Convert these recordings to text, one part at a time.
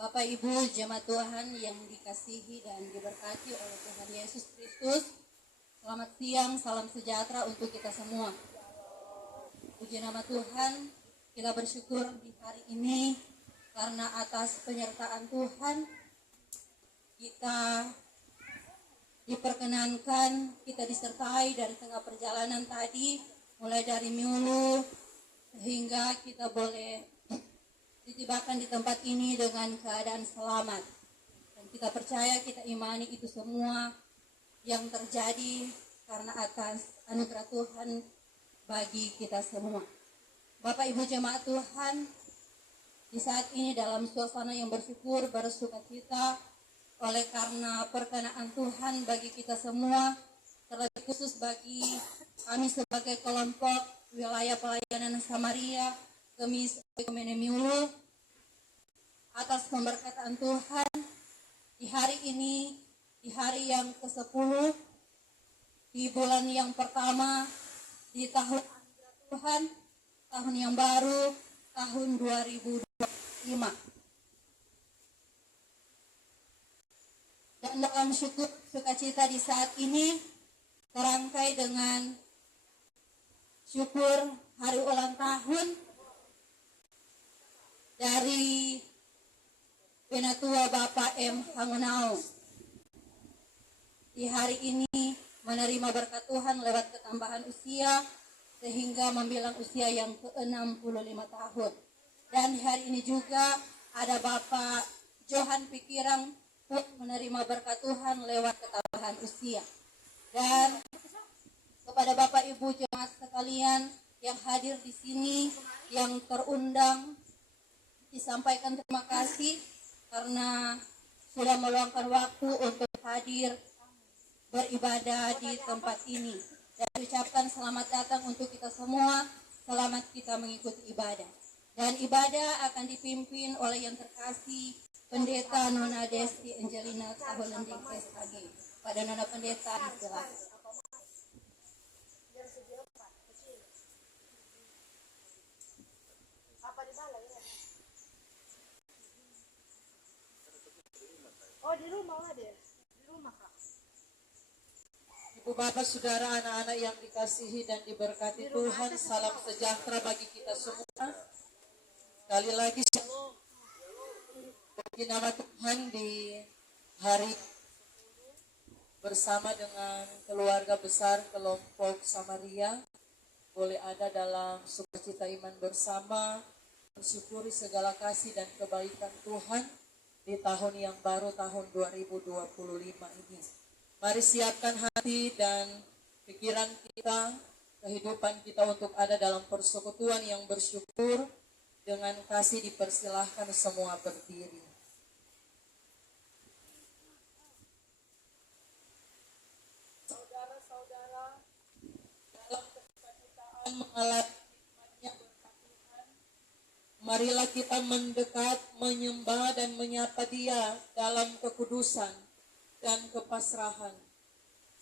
Bapak Ibu jemaat Tuhan yang dikasihi dan diberkati oleh Tuhan Yesus Kristus, selamat siang, salam sejahtera untuk kita semua. Puji nama Tuhan, kita bersyukur di hari ini karena atas penyertaan Tuhan kita diperkenankan, kita disertai dari tengah perjalanan tadi, mulai dari Mulu sehingga kita boleh ditibakan di tempat ini dengan keadaan selamat. Dan kita percaya, kita imani itu semua yang terjadi karena atas anugerah Tuhan bagi kita semua. Bapak Ibu jemaat Tuhan, di saat ini dalam suasana yang bersyukur, bersukacita oleh karena perkenaan Tuhan bagi kita semua, terlebih khusus bagi kami sebagai kelompok wilayah pelayanan Samaria Kemis Ekumene Mulu, atas pemberkatan Tuhan di hari ini, di hari yang ke-10, di bulan yang pertama, di tahun Tuhan, tahun yang baru, tahun 2025. Dan dalam syukur sukacita di saat ini, terangkai dengan syukur hari ulang tahun dari Penatua Bapak M. Hangunau. Di hari ini menerima berkat Tuhan lewat ketambahan usia sehingga membilang usia yang ke-65 tahun. Dan di hari ini juga ada Bapak Johan Pikirang menerima berkat Tuhan lewat ketambahan usia. Dan kepada Bapak Ibu jemaat sekalian yang hadir di sini, yang terundang, disampaikan terima kasih karena sudah meluangkan waktu untuk hadir beribadah di tempat ini. Dan ucapkan selamat datang untuk kita semua, selamat kita mengikuti ibadah. Dan ibadah akan dipimpin oleh yang terkasih Pendeta Nona Desti Angelina Tahulending SAG. Pada Nona Pendeta silakan. Oh, di rumah lah deh. Di rumah, Kak. Ibu bapak saudara anak-anak yang dikasihi dan diberkati Tuhan, salam sejahtera bagi kita semua. Sekali lagi puji nama Tuhan di hari bersama dengan keluarga besar kelompok Samaria boleh ada dalam sukacita iman bersama, mensyukuri segala kasih dan kebaikan Tuhan di tahun yang baru, tahun 2025 ini. Mari siapkan hati dan pikiran kita, kehidupan kita untuk ada dalam persekutuan yang bersyukur. Dengan kasih dipersilahkan semua berdiri. Saudara-saudara, dalam kesukacitaan mengalami nikmatnya berkat Tuhan, marilah kita mendekat, menyembah dan menyapa Dia dalam kekudusan dan kepasrahan,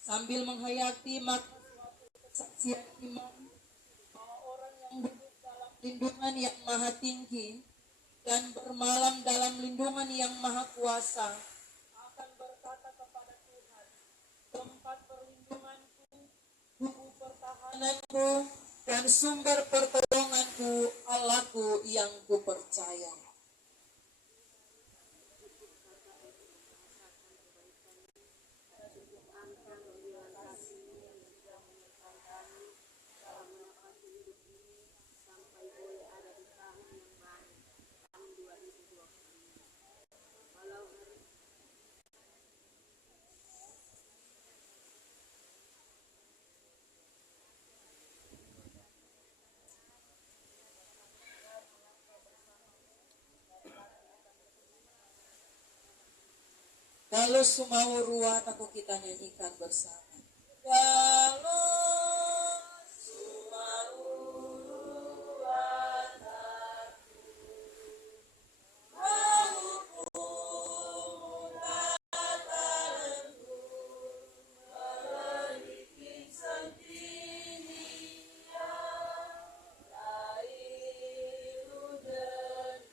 sambil menghayati makna kesaksian iman bahwa orang yang duduk dalam lindungan yang maha tinggi dan bermalam dalam lindungan yang maha kuasa akan berkata kepada Tuhan, tempat perlindunganku, tubuh pertahananku, dan sumber pertolonganku, Allahku yang kupercaya. Kalau sumau ruat aku kita nyanyikan bersama. Kalau sumau ruat aku menghukum tataranku, merikin sentini yang lairu deninasi.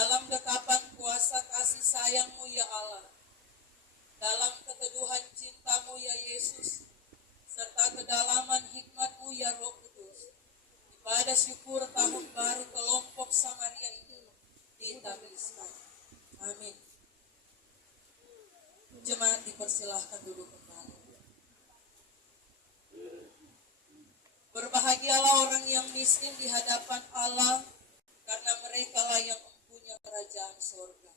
dalam dekapan kuasa kasih sayang-Mu ya Allah, dalam keteduhan cinta-Mu ya Yesus, serta kedalaman hikmat-Mu ya Roh Kudus. Ibadah syukur tahun baru kelompok Samaria ini ditabiskan. Amin. Jemaat dipersilahkan duduk kembali. Berbahagialah orang yang miskin di hadapan Allah, karena mereka lah yang mempunyai kerajaan surga.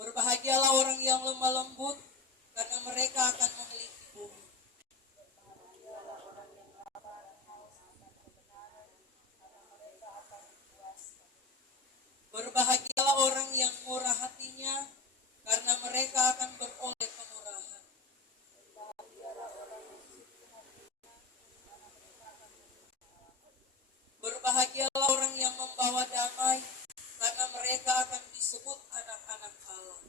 Berbahagialah orang yang lemah lembut, karena mereka akan memiliki bumi. Berbahagialah orang yang murah hatinya, karena mereka akan beroleh kemurahan. Berbahagialah orang yang membawa damai, karena mereka akan disebut anak-anak Allah.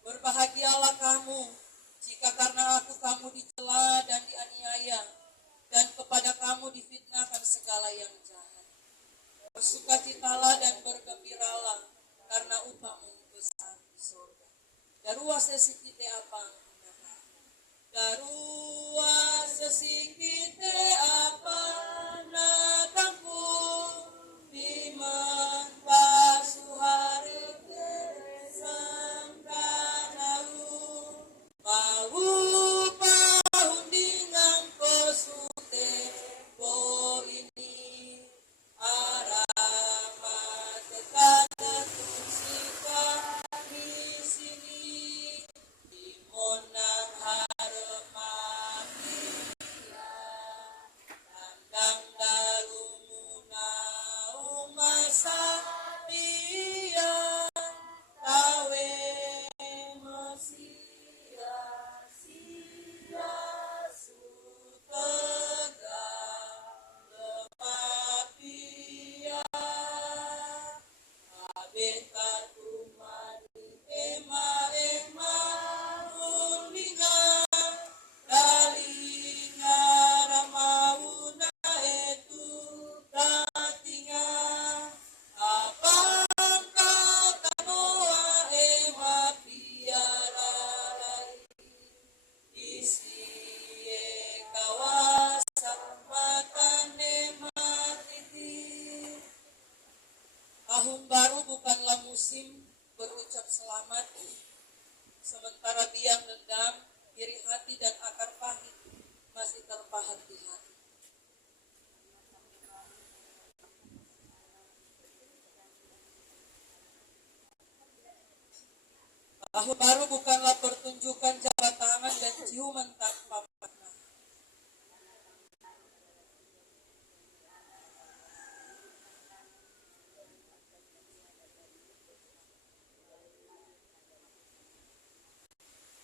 Berbahagialah kamu, jika karena aku kamu dicela dan dianiaya, dan kepada kamu difitnahkan segala yang jahat. Bersukacitalah dan bergembiralah, karena upahmu besar di surga. Darua sesikite apa? Darua sesikite apa? Nakampu biman pasuhareke sangkanau mau pahundingan kosute po ini arama tekata tusika di sini dimonang haremaki tandang darumuna umasa dia tawe mesia sia sutega lemapia abeta tumani ema uninga dalinga ramauna etu datinga apang katanoa ema piara lai isie kawasa matane matiti. Tahun baru bukanlah musim berucap selamat, sementara biang dendam, iri hati dan akar pahit masih terpahat di hati. Tahun baru bukanlah pertunjukan jabat tangan dan ciuman tanpa makna.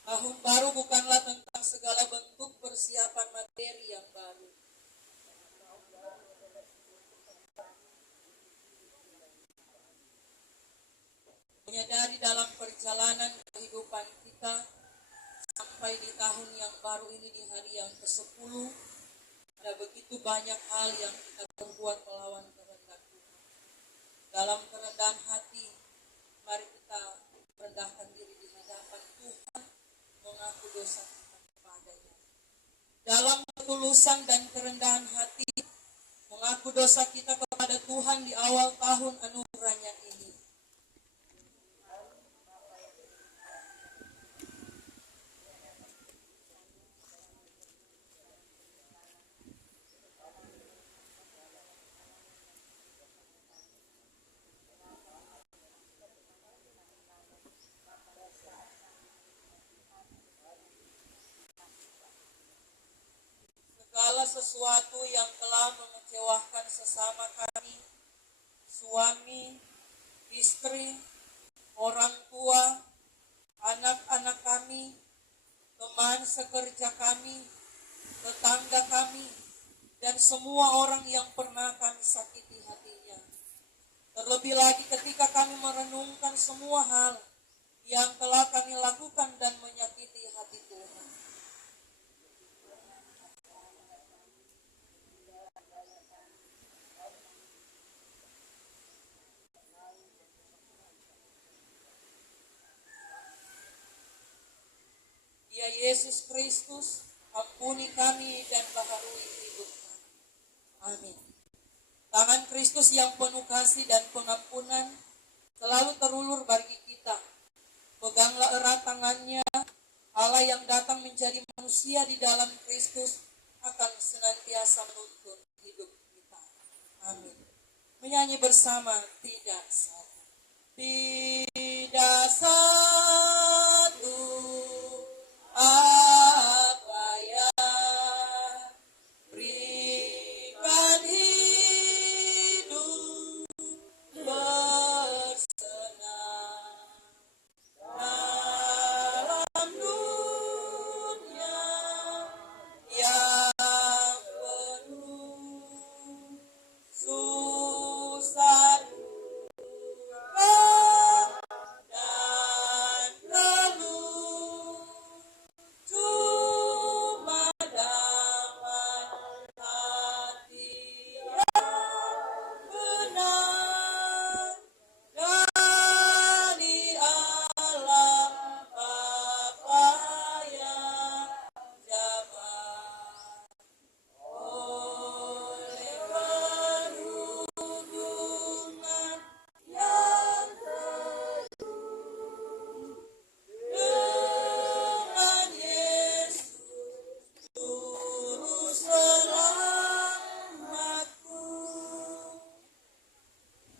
Tahun baru bukanlah tentang segala bentuk persiapan materi yang baru. Menyadari dalam perjalanan kehidupan kita sampai di tahun yang baru ini, di hari yang ke-10, ada begitu banyak hal yang kita perbuat melawan kehendak Tuhan. Dalam kerendahan hati, mari kita merendahkan diri di hadapan Tuhan, mengaku dosa kita kepadanya. Dalam ketulusan dan kerendahan hati, mengaku dosa kita kepada Tuhan di awal tahun anugerahnya ini. Segala sesuatu yang telah mengecewakan sesama kami, suami, istri, orang tua, anak-anak kami, teman sekerja kami, tetangga kami, dan semua orang yang pernah kami sakiti hatinya. Terlebih lagi ketika kami merenungkan semua hal yang telah kami lakukan dan menyakiti hati Tuhan. Ya Yesus Kristus, ampuni kami dan baharui hidup kami. Amin. Tangan Kristus yang penuh kasih dan pengampunan selalu terulur bagi kita. Peganglah erat tangannya. Allah yang datang menjadi manusia di dalam Kristus akan senantiasa menuntun hidup kita. Amin. Menyanyi bersama, tidak satu. Tidak satu apa yang berikan hidup bersenang dalam dunia yang penuh susah duka dan keluh. Cuma damai hati yang benar dari Allah Bapa yang jabat, oleh perhubungan yang dengan Yesus Juru Selamatku.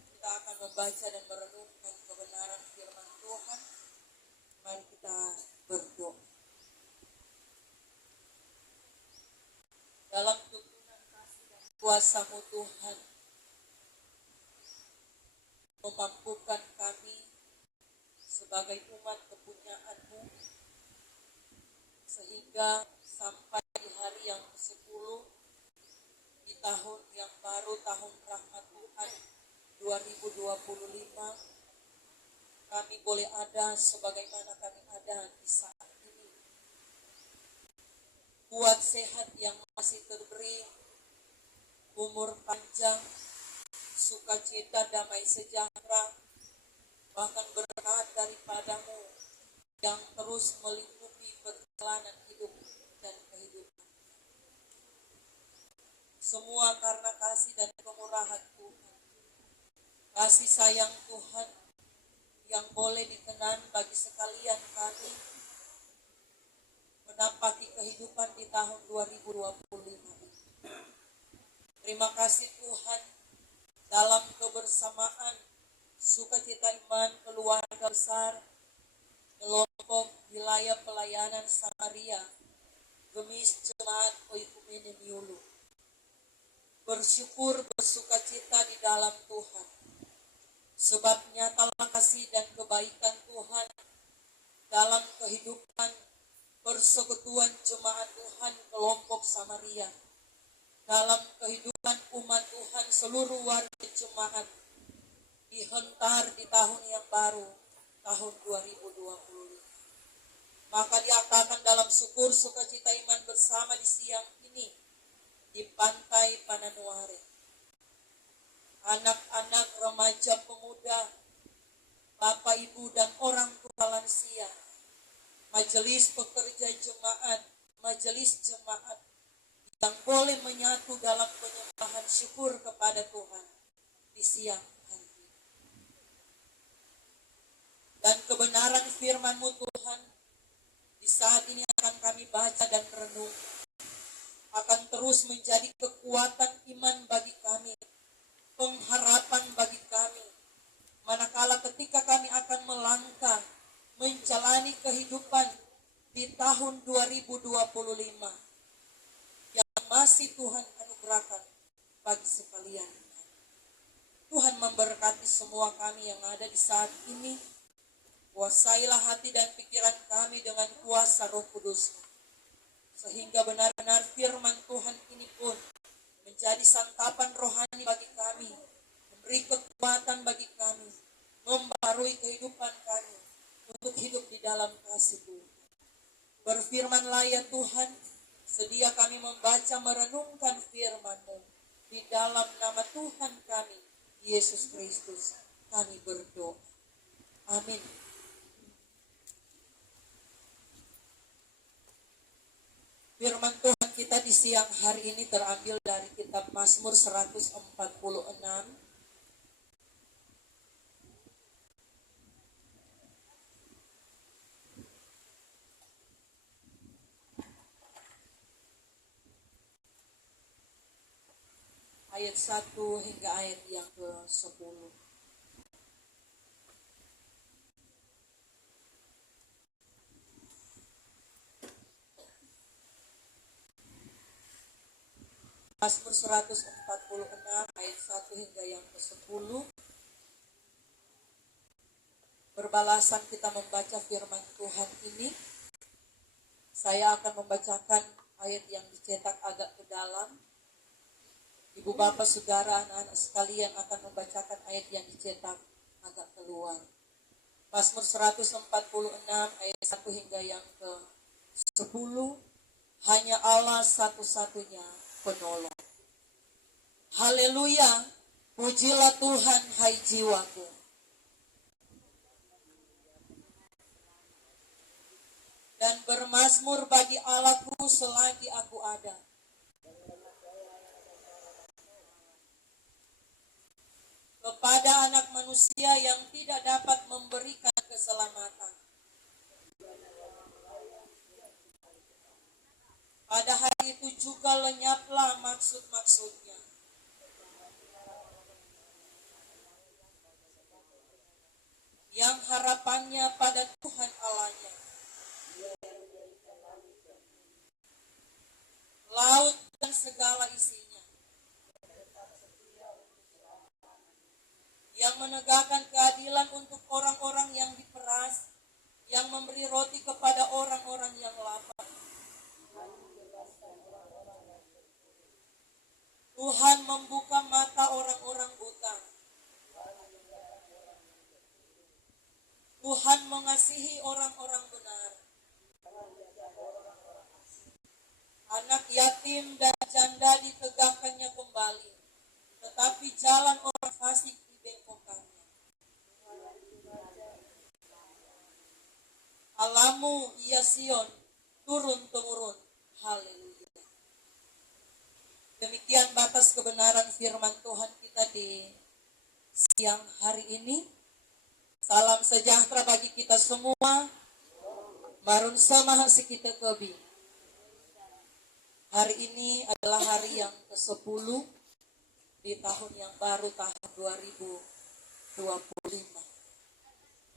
Kita akan membaca dan merenungkan kebenaran firman Tuhan. Mari kita berdoa. Dalam tuntunan kasih dan kuasa-Mu Tuhan, memampukan kami sebagai umat kepunyaan-Mu, sehingga sampai di hari yang ke-10 di tahun yang baru, tahun rahmat Tuhan 2025, kami boleh ada sebagaimana kami ada di saat ini. Kuat sehat yang masih terberi, umur panjang, sukacita, damai sejahtera, bahkan berkat daripada-Mu yang terus melingkupi perjalanan hidup dan kehidupan. Semua karena kasih dan kemurahan Tuhan. Kasih sayang Tuhan yang boleh dikenan bagi sekalian kami menampaki kehidupan di tahun 2025 ini. Terima kasih Tuhan, dalam kebersamaan sukacita iman keluarga besar kelompok wilayah pelayanan Samaria Gemis Jemaat Oikumene Miulu, bersyukur bersukacita di dalam Tuhan, sebab nyatalah kasih dan kebaikan Tuhan dalam kehidupan persekutuan jemaat Tuhan kelompok Samaria, dalam kehidupan umat Tuhan seluruh warga jemaat dihentar di tahun yang baru, tahun 2025. Maka diatakan dalam syukur sukacita iman bersama di siang ini di pantai Pananuare, anak-anak, remaja, pemuda, bapak, ibu, dan orang tua lansia, majelis pekerja jemaat, majelis jemaat yang boleh menyatu dalam penyembahan syukur kepada Tuhan di siang hari ini. Dan kebenaran firman-Mu Tuhan di saat ini akan kami baca dan renung, akan terus menjadi kekuatan iman bagi kami, pengharapan bagi kami, manakala ketika kami akan melangkah menjalani kehidupan di tahun 2025 yang masih Tuhan anugerahkan bagi sekalian. Tuhan memberkati semua kami yang ada di saat ini. Kuasailah hati dan pikiran kami dengan kuasa Roh Kudus, sehingga benar-benar firman Tuhan ini pun menjadi santapan rohani bagi kami, memberi kekuatan bagi kami, membarui kehidupan kami, untuk hidup di dalam kasih Tuhan. Berfirmanlah ya Tuhan, sedia kami membaca merenungkan firman-Mu. Di dalam nama Tuhan kami, Yesus Kristus, kami berdoa. Amin. Firman Tuhan kita di siang hari ini terambil dari kitab Mazmur 146 ayat 1 hingga ayat yang ke-10. Mazmur 146 ayat 1 hingga yang ke-10. Berbalasan kita membaca firman Tuhan ini. Saya akan membacakan ayat yang dicetak agak ke dalam. Ibu bapak saudara anak-anak sekalian akan membacakan ayat yang dicetak agak keluar. Mazmur 146 ayat 1 hingga yang ke-10. Hanya Allah satu-satunya penolong. Haleluya, pujilah Tuhan hai jiwaku. Dan bermazmur bagi Allahku selagi aku ada. Kepada anak manusia yang tidak dapat memberikan keselamatan. Pada hari itu juga lenyaplah maksud-maksudnya. Yang harapannya pada Tuhan Allahnya. Laut dan segala isinya. Yang menegakkan keadilan untuk orang-orang yang diperas, yang memberi roti kepada orang-orang yang lapar. Tuhan membuka mata orang-orang buta. Tuhan mengasihi orang-orang benar. Anak yatim dan janda ditegakkannya kembali, tetapi jalan orang fasik dibengkokkannya. Alamu ya Sion, turun-temurun. Haleluya. Demikian batas kebenaran firman Tuhan kita di siang hari ini. Salam sejahtera bagi kita semua. Marun sama kita kebi. Hari ini adalah hari yang ke-10 di tahun yang baru, tahun 2025.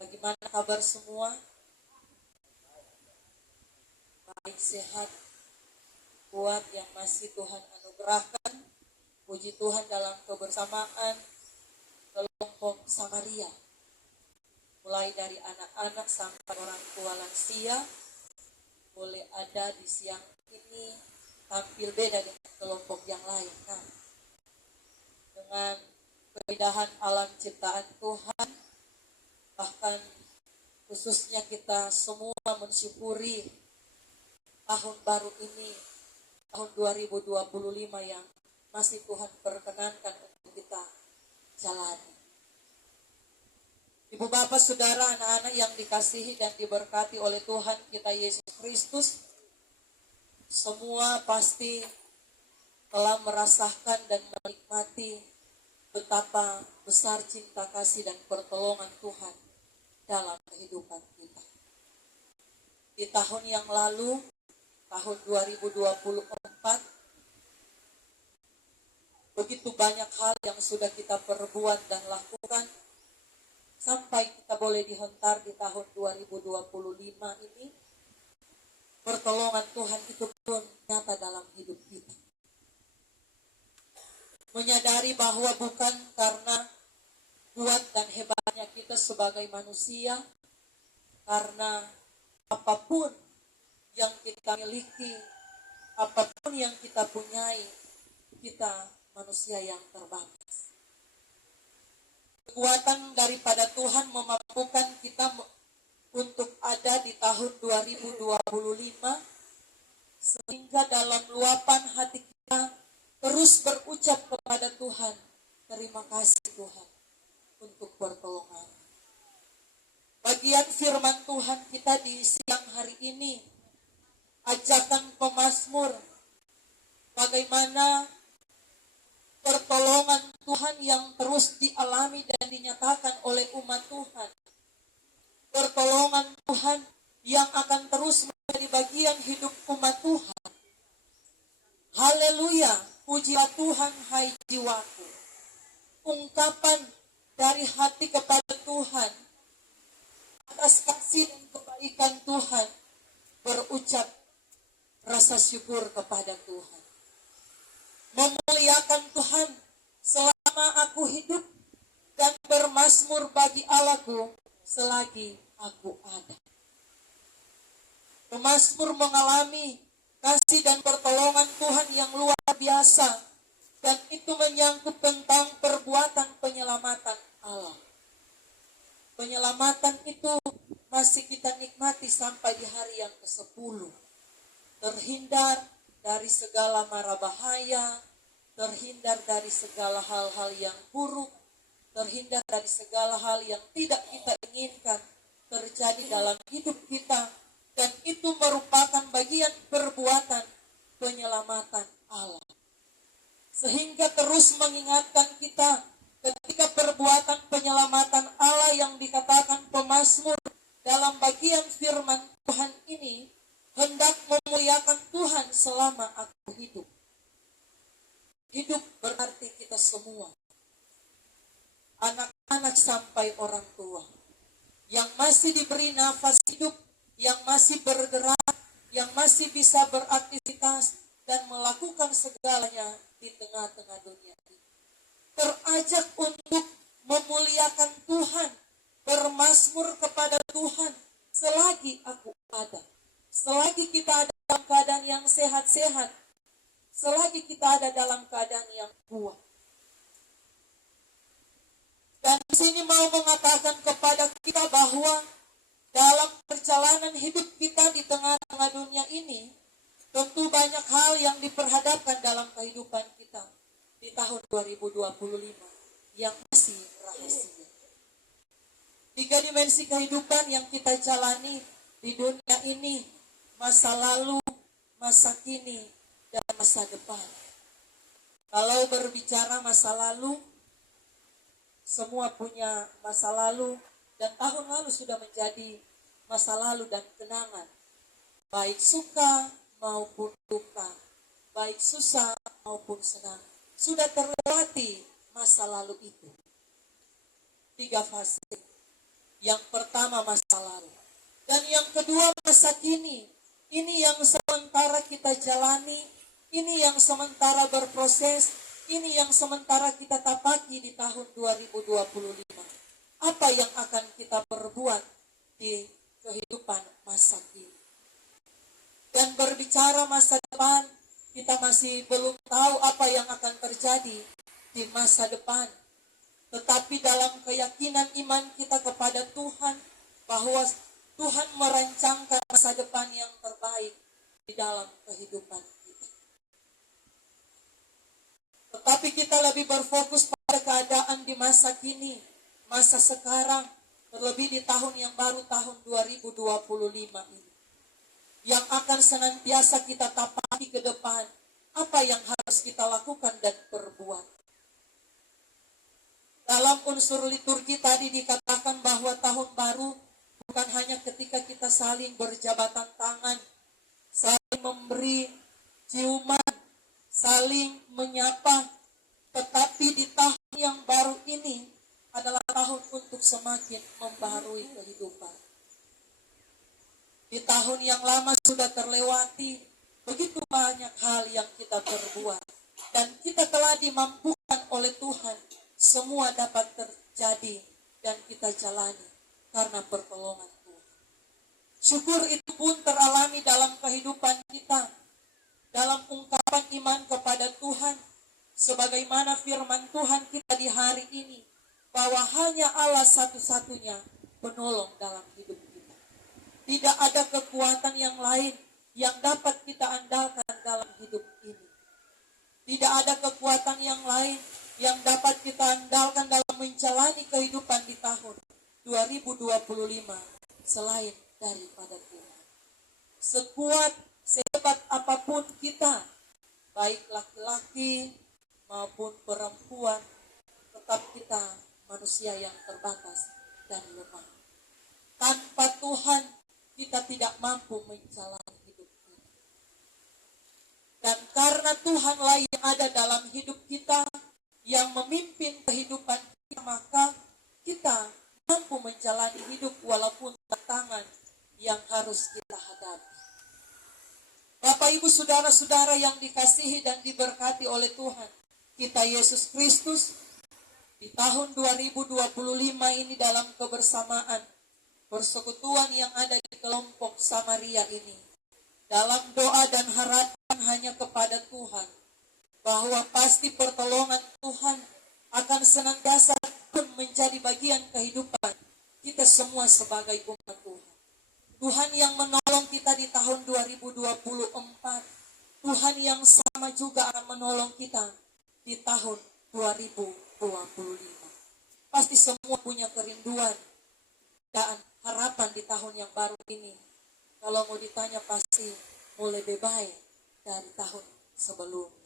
Bagaimana kabar semua? Baik, sehat, kuat yang masih Tuhan anugerahkan. Puji Tuhan dalam kebersamaan kelompok Samaria. Mulai dari anak-anak sampai orang tua lansia. Boleh ada di siang ini tampil beda dengan kelompok yang lain. Nah, dengan keindahan alam ciptaan Tuhan, bahkan khususnya kita semua mensyukuri tahun baru ini, tahun 2025 yang masih Tuhan perkenankan untuk kita jalani. Ibu bapak saudara anak-anak yang dikasihi dan diberkati oleh Tuhan kita Yesus Kristus, semua pasti telah merasakan dan menikmati betapa besar cinta kasih dan pertolongan Tuhan dalam kehidupan kita. Di tahun yang lalu, tahun 2024, begitu banyak hal yang sudah kita perbuat dan lakukan, sampai kita boleh dihentar di tahun 2025 ini, pertolongan Tuhan itu pun nyata dalam hidup kita. Menyadari bahwa bukan karena kuat dan hebatnya kita sebagai manusia, karena apapun yang kita miliki, apapun yang kita punyai, kita manusia yang terbatas. Kekuatan daripada Tuhan memampukan kita untuk ada di tahun 2025, sehingga dalam luapan hati kita terus berucap kepada Tuhan, terima kasih Tuhan untuk pertolongan. Bagian firman Tuhan kita di siang hari ini, ajakan pemazmur, bagaimana pertolongan Tuhan yang terus dialami dan dinyatakan oleh umat Tuhan. Pertolongan Tuhan yang akan terus menjadi bagian hidup umat Tuhan. Haleluya, pujilah Tuhan hai jiwaku. Ungkapan dari hati kepada Tuhan atas kasih dan kebaikan Tuhan, berucap rasa syukur kepada Tuhan. Memuliakan Tuhan selama aku hidup dan bermazmur bagi Allahku selagi aku ada. Pemazmur mengalami kasih dan pertolongan Tuhan yang luar biasa, dan itu menyangkut tentang perbuatan penyelamatan Allah. Penyelamatan itu masih kita nikmati sampai di hari yang ke-10. Terhindar dari segala mara bahaya, terhindar dari segala hal-hal yang buruk, terhindar dari segala hal yang tidak kita inginkan terjadi dalam hidup kita, dan itu merupakan bagian perbuatan penyelamatan Allah. Sehingga terus mengingatkan kita ketika perbuatan penyelamatan Allah yang dikatakan pemazmur dalam bagian firman Tuhan ini hendak memuliakan Tuhan selama aku hidup. Hidup berarti kita semua, anak-anak sampai orang tua, yang masih diberi nafas hidup, yang masih bergerak, yang masih bisa beraktivitas dan melakukan segalanya di tengah-tengah dunia ini, terajak untuk memuliakan Tuhan, bermazmur kepada Tuhan selagi aku ada. Selagi kita ada dalam keadaan yang sehat-sehat, selagi kita ada dalam keadaan yang kuat. Dan di sini mau mengatakan kepada kita bahwa dalam perjalanan hidup kita di tengah-tengah dunia ini, tentu banyak hal yang diperhadapkan dalam kehidupan kita di tahun 2025 yang masih rahasia. 3 dimensi kehidupan yang kita jalani di dunia ini, masa lalu, masa kini, dan masa depan. Kalau berbicara masa lalu, semua punya masa lalu, dan tahun lalu sudah menjadi masa lalu dan kenangan. Baik suka maupun duka, baik susah maupun senang, sudah terlewati masa lalu itu. 3 fase. Yang pertama masa lalu, dan yang kedua masa kini. Ini yang sementara kita jalani, ini yang sementara berproses, ini yang sementara kita tapaki di tahun 2025. Apa yang akan kita perbuat di kehidupan masa kini? Dan berbicara masa depan, kita masih belum tahu apa yang akan terjadi di masa depan. Tetapi dalam keyakinan iman kita kepada Tuhan, bahwa Tuhan merancangkan masa depan yang terbaik di dalam kehidupan kita. Tetapi kita lebih berfokus pada keadaan di masa kini, masa sekarang, terlebih di tahun yang baru, tahun 2025 ini. Yang akan senantiasa kita tapaki ke depan, apa yang harus kita lakukan dan perbuat. Dalam unsur liturgi tadi dikatakan bahwa tahun baru bukan hanya ketika kita saling berjabatan tangan, saling memberi ciuman, saling menyapa, tetapi di tahun yang baru ini adalah tahun untuk semakin membaharui kehidupan. Di tahun yang lama sudah terlewati, begitu banyak hal yang kita perbuat, dan kita telah dimampukan oleh Tuhan, semua dapat terjadi dan kita jalani karena pertolongan Tuhan. Syukur itu pun teralami dalam kehidupan kita, dalam ungkapan iman kepada Tuhan, sebagaimana firman Tuhan kita di hari ini, bahwa hanya Allah satu-satunya penolong dalam hidup kita. ada kekuatan yang lain yang dapat kita andalkan dalam hidup ini. Tidak ada kekuatan yang lain yang dapat kita andalkan dalam menjalani kehidupan di tahun 2025 selain daripada Tuhan. Sekuat, sehebat apapun kita, baik laki-laki maupun perempuan, tetap kita manusia yang terbatas dan lemah. Tanpa Tuhan, kita tidak mampu menjalani hidup ini. Dan karena Tuhanlah yang ada dalam hidup kita, yang memimpin kehidupan kita, maka kita mampu menjalani hidup walaupun tantangan yang harus kita hadapi. Bapak, Ibu, saudara-saudara yang dikasihi dan diberkati oleh Tuhan kita Yesus Kristus, di tahun 2025 ini dalam kebersamaan persekutuan yang ada di kelompok Samaria ini, dalam doa dan harapan hanya kepada Tuhan, bahwa pasti pertolongan Tuhan akan senantiasa menjadi bagian kehidupan kita semua sebagai umat Tuhan. Tuhan yang menolong kita di tahun 2024, Tuhan yang sama juga akan menolong kita di tahun 2025. Pasti semua punya kerinduan dan harapan di tahun yang baru ini. Kalau mau ditanya pasti mau lebih baik dari tahun sebelumnya.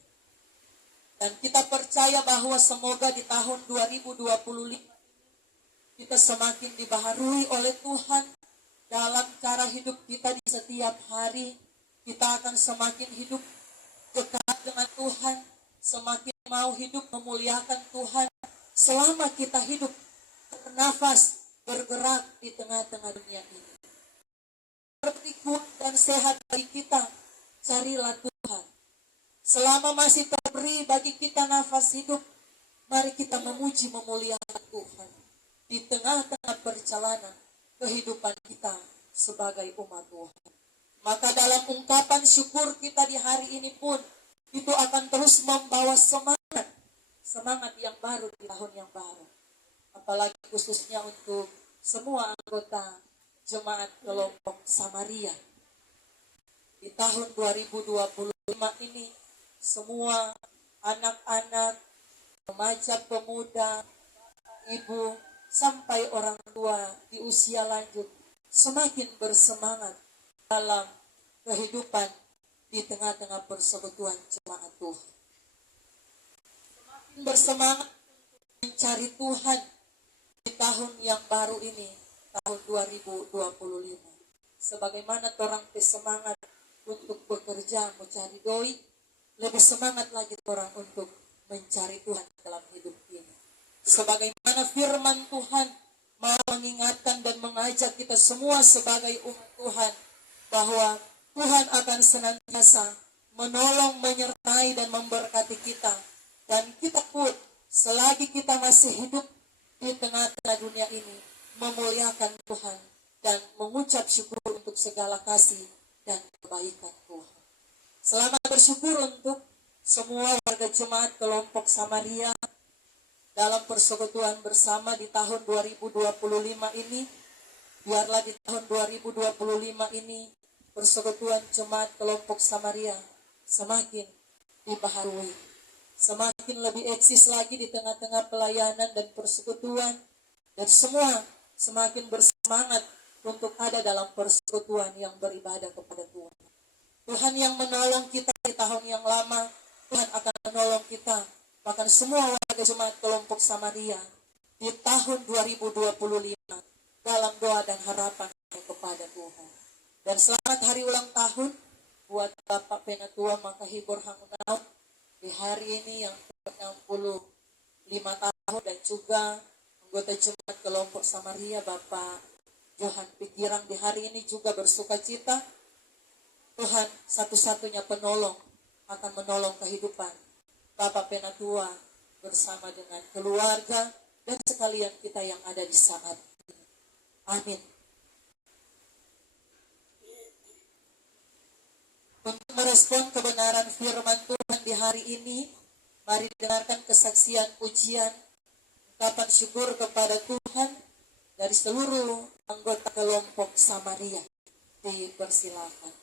Dan kita percaya bahwa semoga di tahun 2025 kita semakin dibaharui oleh Tuhan dalam cara hidup kita di setiap hari. Kita akan semakin hidup dekat dengan Tuhan, semakin mau hidup memuliakan Tuhan selama kita hidup bernafas, bergerak di tengah-tengah dunia ini. Seperti kuat dan sehat bagi kita, carilah Tuhan. Selama masih terberi bagi kita nafas hidup, mari kita memuji memuliakan Tuhan di tengah-tengah perjalanan kehidupan kita sebagai umat Tuhan. Maka dalam ungkapan syukur kita di hari ini pun, itu akan terus membawa semangat yang baru di tahun yang baru. Apalagi khususnya untuk semua anggota jemaat kelompok Samaria. Di tahun 2025 ini, semua anak-anak, remaja, pemuda, ibu, sampai orang tua di usia lanjut semakin bersemangat dalam kehidupan di tengah-tengah persekutuan jemaat Tuhan. Semakin bersemangat mencari Tuhan di tahun yang baru ini, tahun 2025. Sebagaimana orang semangat untuk bekerja mencari doi, lebih semangat lagi orang untuk mencari Tuhan dalam hidup ini. Sebagaimana firman Tuhan mau mengingatkan dan mengajak kita semua sebagai umat Tuhan, bahwa Tuhan akan senantiasa menolong, menyertai dan memberkati kita. Dan kita pun selagi kita masih hidup di tengah-tengah dunia ini, memuliakan Tuhan dan mengucap syukur untuk segala kasih dan kebaikan Tuhan. Selamat bersyukur untuk semua warga jemaat kelompok Samaria dalam persekutuan bersama di tahun 2025 ini. Biarlah di tahun 2025 ini persekutuan jemaat kelompok Samaria semakin dibaharui, semakin lebih eksis lagi di tengah-tengah pelayanan dan persekutuan, dan semua semakin bersemangat untuk ada dalam persekutuan yang beribadah kepada Tuhan. Tuhan yang menolong kita di tahun yang lama, Tuhan akan menolong kita, bahkan semua warga jemaat kelompok Samaria di tahun 2025 dalam doa dan harapan kepada Tuhan. Dan selamat hari ulang tahun buat Bapak Penatua Makahibur Hangunau di hari ini yang ke-65 tahun, dan juga anggota jemaat kelompok Samaria Bapak Johan Pikirang di hari ini juga bersuka cita. Tuhan satu-satunya penolong akan menolong kehidupan Bapak Penatua bersama dengan keluarga dan sekalian kita yang ada di saat ini. Amin. Untuk merespon kebenaran firman Tuhan di hari ini, mari dengarkan kesaksian pujian, ungkapan syukur kepada Tuhan dari seluruh anggota kelompok Samaria. Dipersilakan.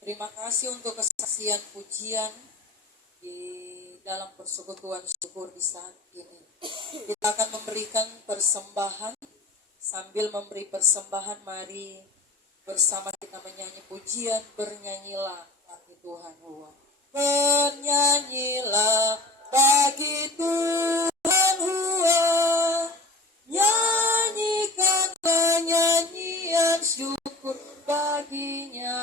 Terima kasih untuk kesaksian pujian di dalam persekutuan syukur di saat ini. Kita akan memberikan persembahan. Sambil memberi persembahan, mari bersama kita menyanyi pujian, bernyanyilah bagi Tuhan. Bernyanyilah bagi Tuhan, nyanyikanlah nyanyian syukur baginya.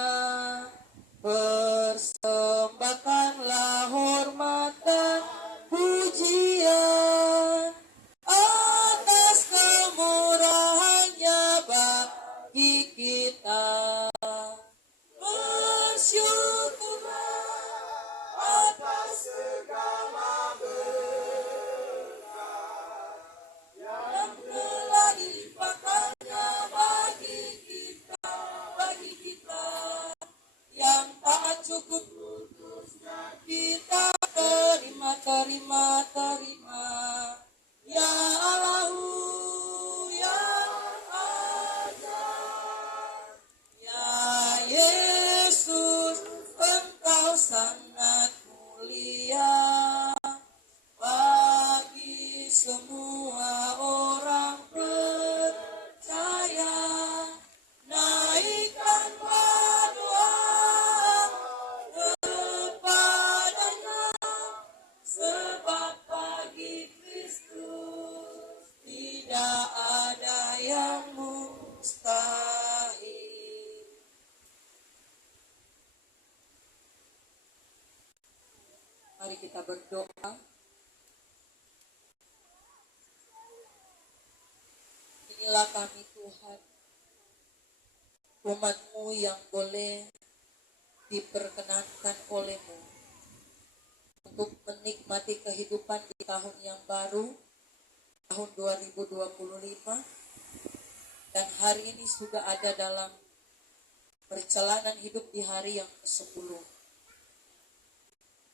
Persembahkanlah hormat dan pujian atas kemurahannya bagi kita. Bersyukurlah atas segala berkat yang telah dilimpahkannya bagi kita, bagi kita. Mari kita berdoa. Inilah kami Tuhan, umat-Mu yang boleh diperkenankan oleh-Mu untuk menikmati kehidupan di tahun yang baru, tahun 2025, dan hari ini sudah ada dalam perjalanan hidup di hari yang ke-10.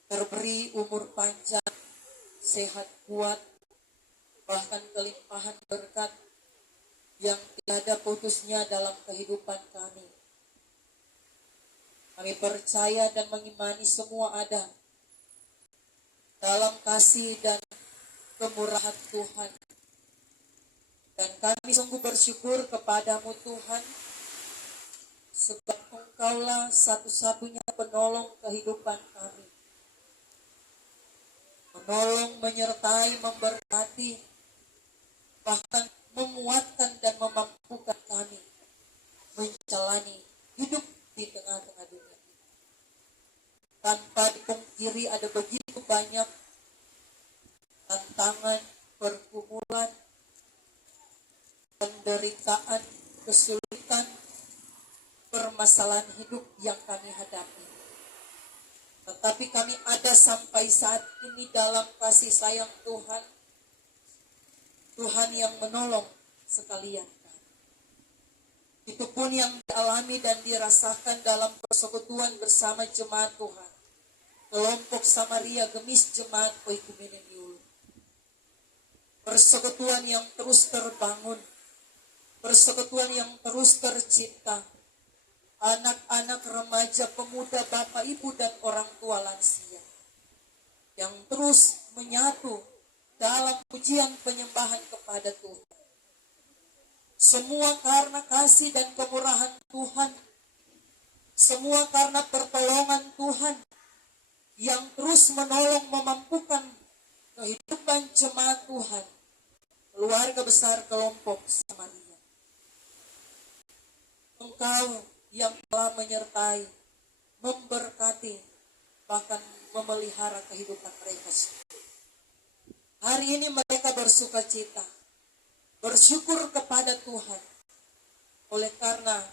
Terberi umur panjang, sehat kuat, bahkan kelimpahan berkat yang tidak ada putusnya dalam kehidupan kami. Kami percaya dan mengimani semua ada dalam kasih dan kemurahan Tuhan. Dan kami sungguh bersyukur kepadamu Tuhan, sebab Engkaulah satu-satunya penolong kehidupan kami. Menolong, menyertai, memberkati, bahkan menguatkan dan memampukan kami menjalani hidup di tengah-tengah dunia ini. Tanpa dipungkiri ada begitu banyak tantangan, pergumulan, penderitaan, kesulitan, permasalahan hidup yang kami hadapi. Tetapi kami ada sampai saat ini dalam kasih sayang Tuhan, Tuhan yang menolong sekalian kami. Itu pun yang dialami dan dirasakan dalam persekutuan bersama jemaat Tuhan, kelompok Samaria Gemis Jemaat Oikumenen Yulu. Persekutuan yang terus terbangun, persekutuan yang terus tercipta. Anak-anak, remaja, pemuda, bapak, ibu, dan orang tua lansia yang terus menyatu dalam pujian penyembahan kepada Tuhan. Semua karena kasih dan kemurahan Tuhan. Semua karena pertolongan Tuhan yang terus menolong memampukan kehidupan jemaat Tuhan, keluarga besar kelompok Samaria. Engkau yang telah menyertai, memberkati, bahkan memelihara kehidupan mereka. Hari ini mereka bersuka cita, bersyukur kepada Tuhan, oleh karena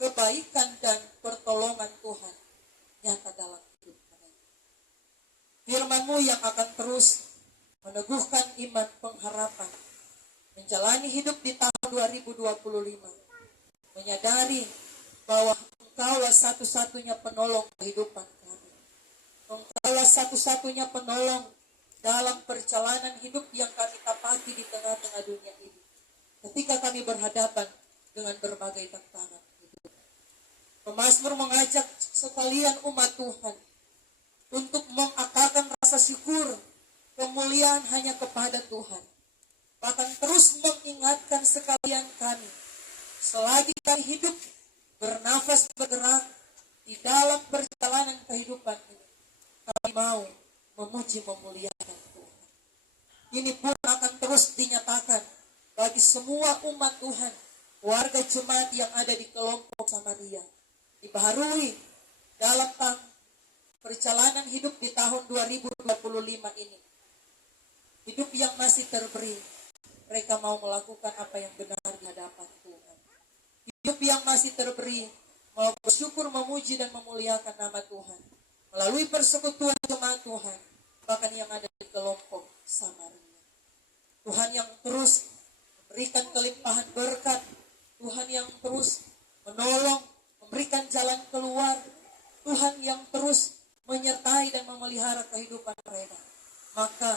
kebaikan dan pertolongan Tuhan nyata dalam hidup mereka. Firman-Mu yang akan terus meneguhkan iman pengharapan, menjalani hidup di tahun 2025, menyadari bahwa Engkaulah satu-satunya penolong kehidupan kami. Engkaulah satu-satunya penolong dalam perjalanan hidup yang kami tapaki di tengah-tengah dunia ini. Ketika kami berhadapan dengan berbagai tantangan hidup. Pemazmur mengajak sekalian umat Tuhan untuk mengakarkan rasa syukur, kemuliaan hanya kepada Tuhan. Bahkan terus mengingatkan sekalian kami, selagi kami hidup, bernafas, bergerak di dalam perjalanan kehidupan ini, kami mau memuji, memuliakan Tuhan. Ini pun akan terus dinyatakan bagi semua umat Tuhan, warga jemaat yang ada di kelompok Samaria, dibaharui dalam perjalanan hidup di tahun 2025 ini. Hidup yang masih terberi, mereka mau melakukan apa yang benar di hadapan Tuhan. Hidup yang masih terberi, mau bersyukur, memuji, dan memuliakan nama Tuhan melalui persekutuan jemaat Tuhan, bahkan yang ada di kelompok Samaria. Tuhan yang terus memberikan kelimpahan berkat, Tuhan yang terus menolong, memberikan jalan keluar, Tuhan yang terus menyertai dan memelihara kehidupan mereka. Maka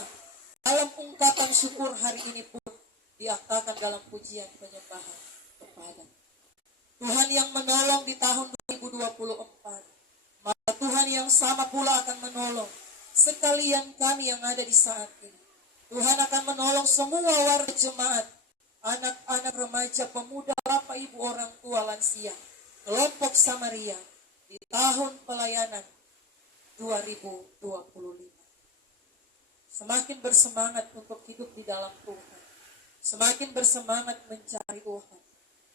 dalam ungkapan syukur hari ini pun diaktakan dalam pujian penyembahan kepada Tuhan yang menolong di tahun 2024. Maka Tuhan yang sama pula akan menolong sekalian kami yang ada di saat ini. Tuhan akan menolong semua warga jemaat, anak-anak, remaja, pemuda, bapak, ibu, orang tua, lansia, kelompok Samaria di tahun pelayanan 2025. Semakin bersemangat untuk hidup di dalam Tuhan, semakin bersemangat mencari Tuhan,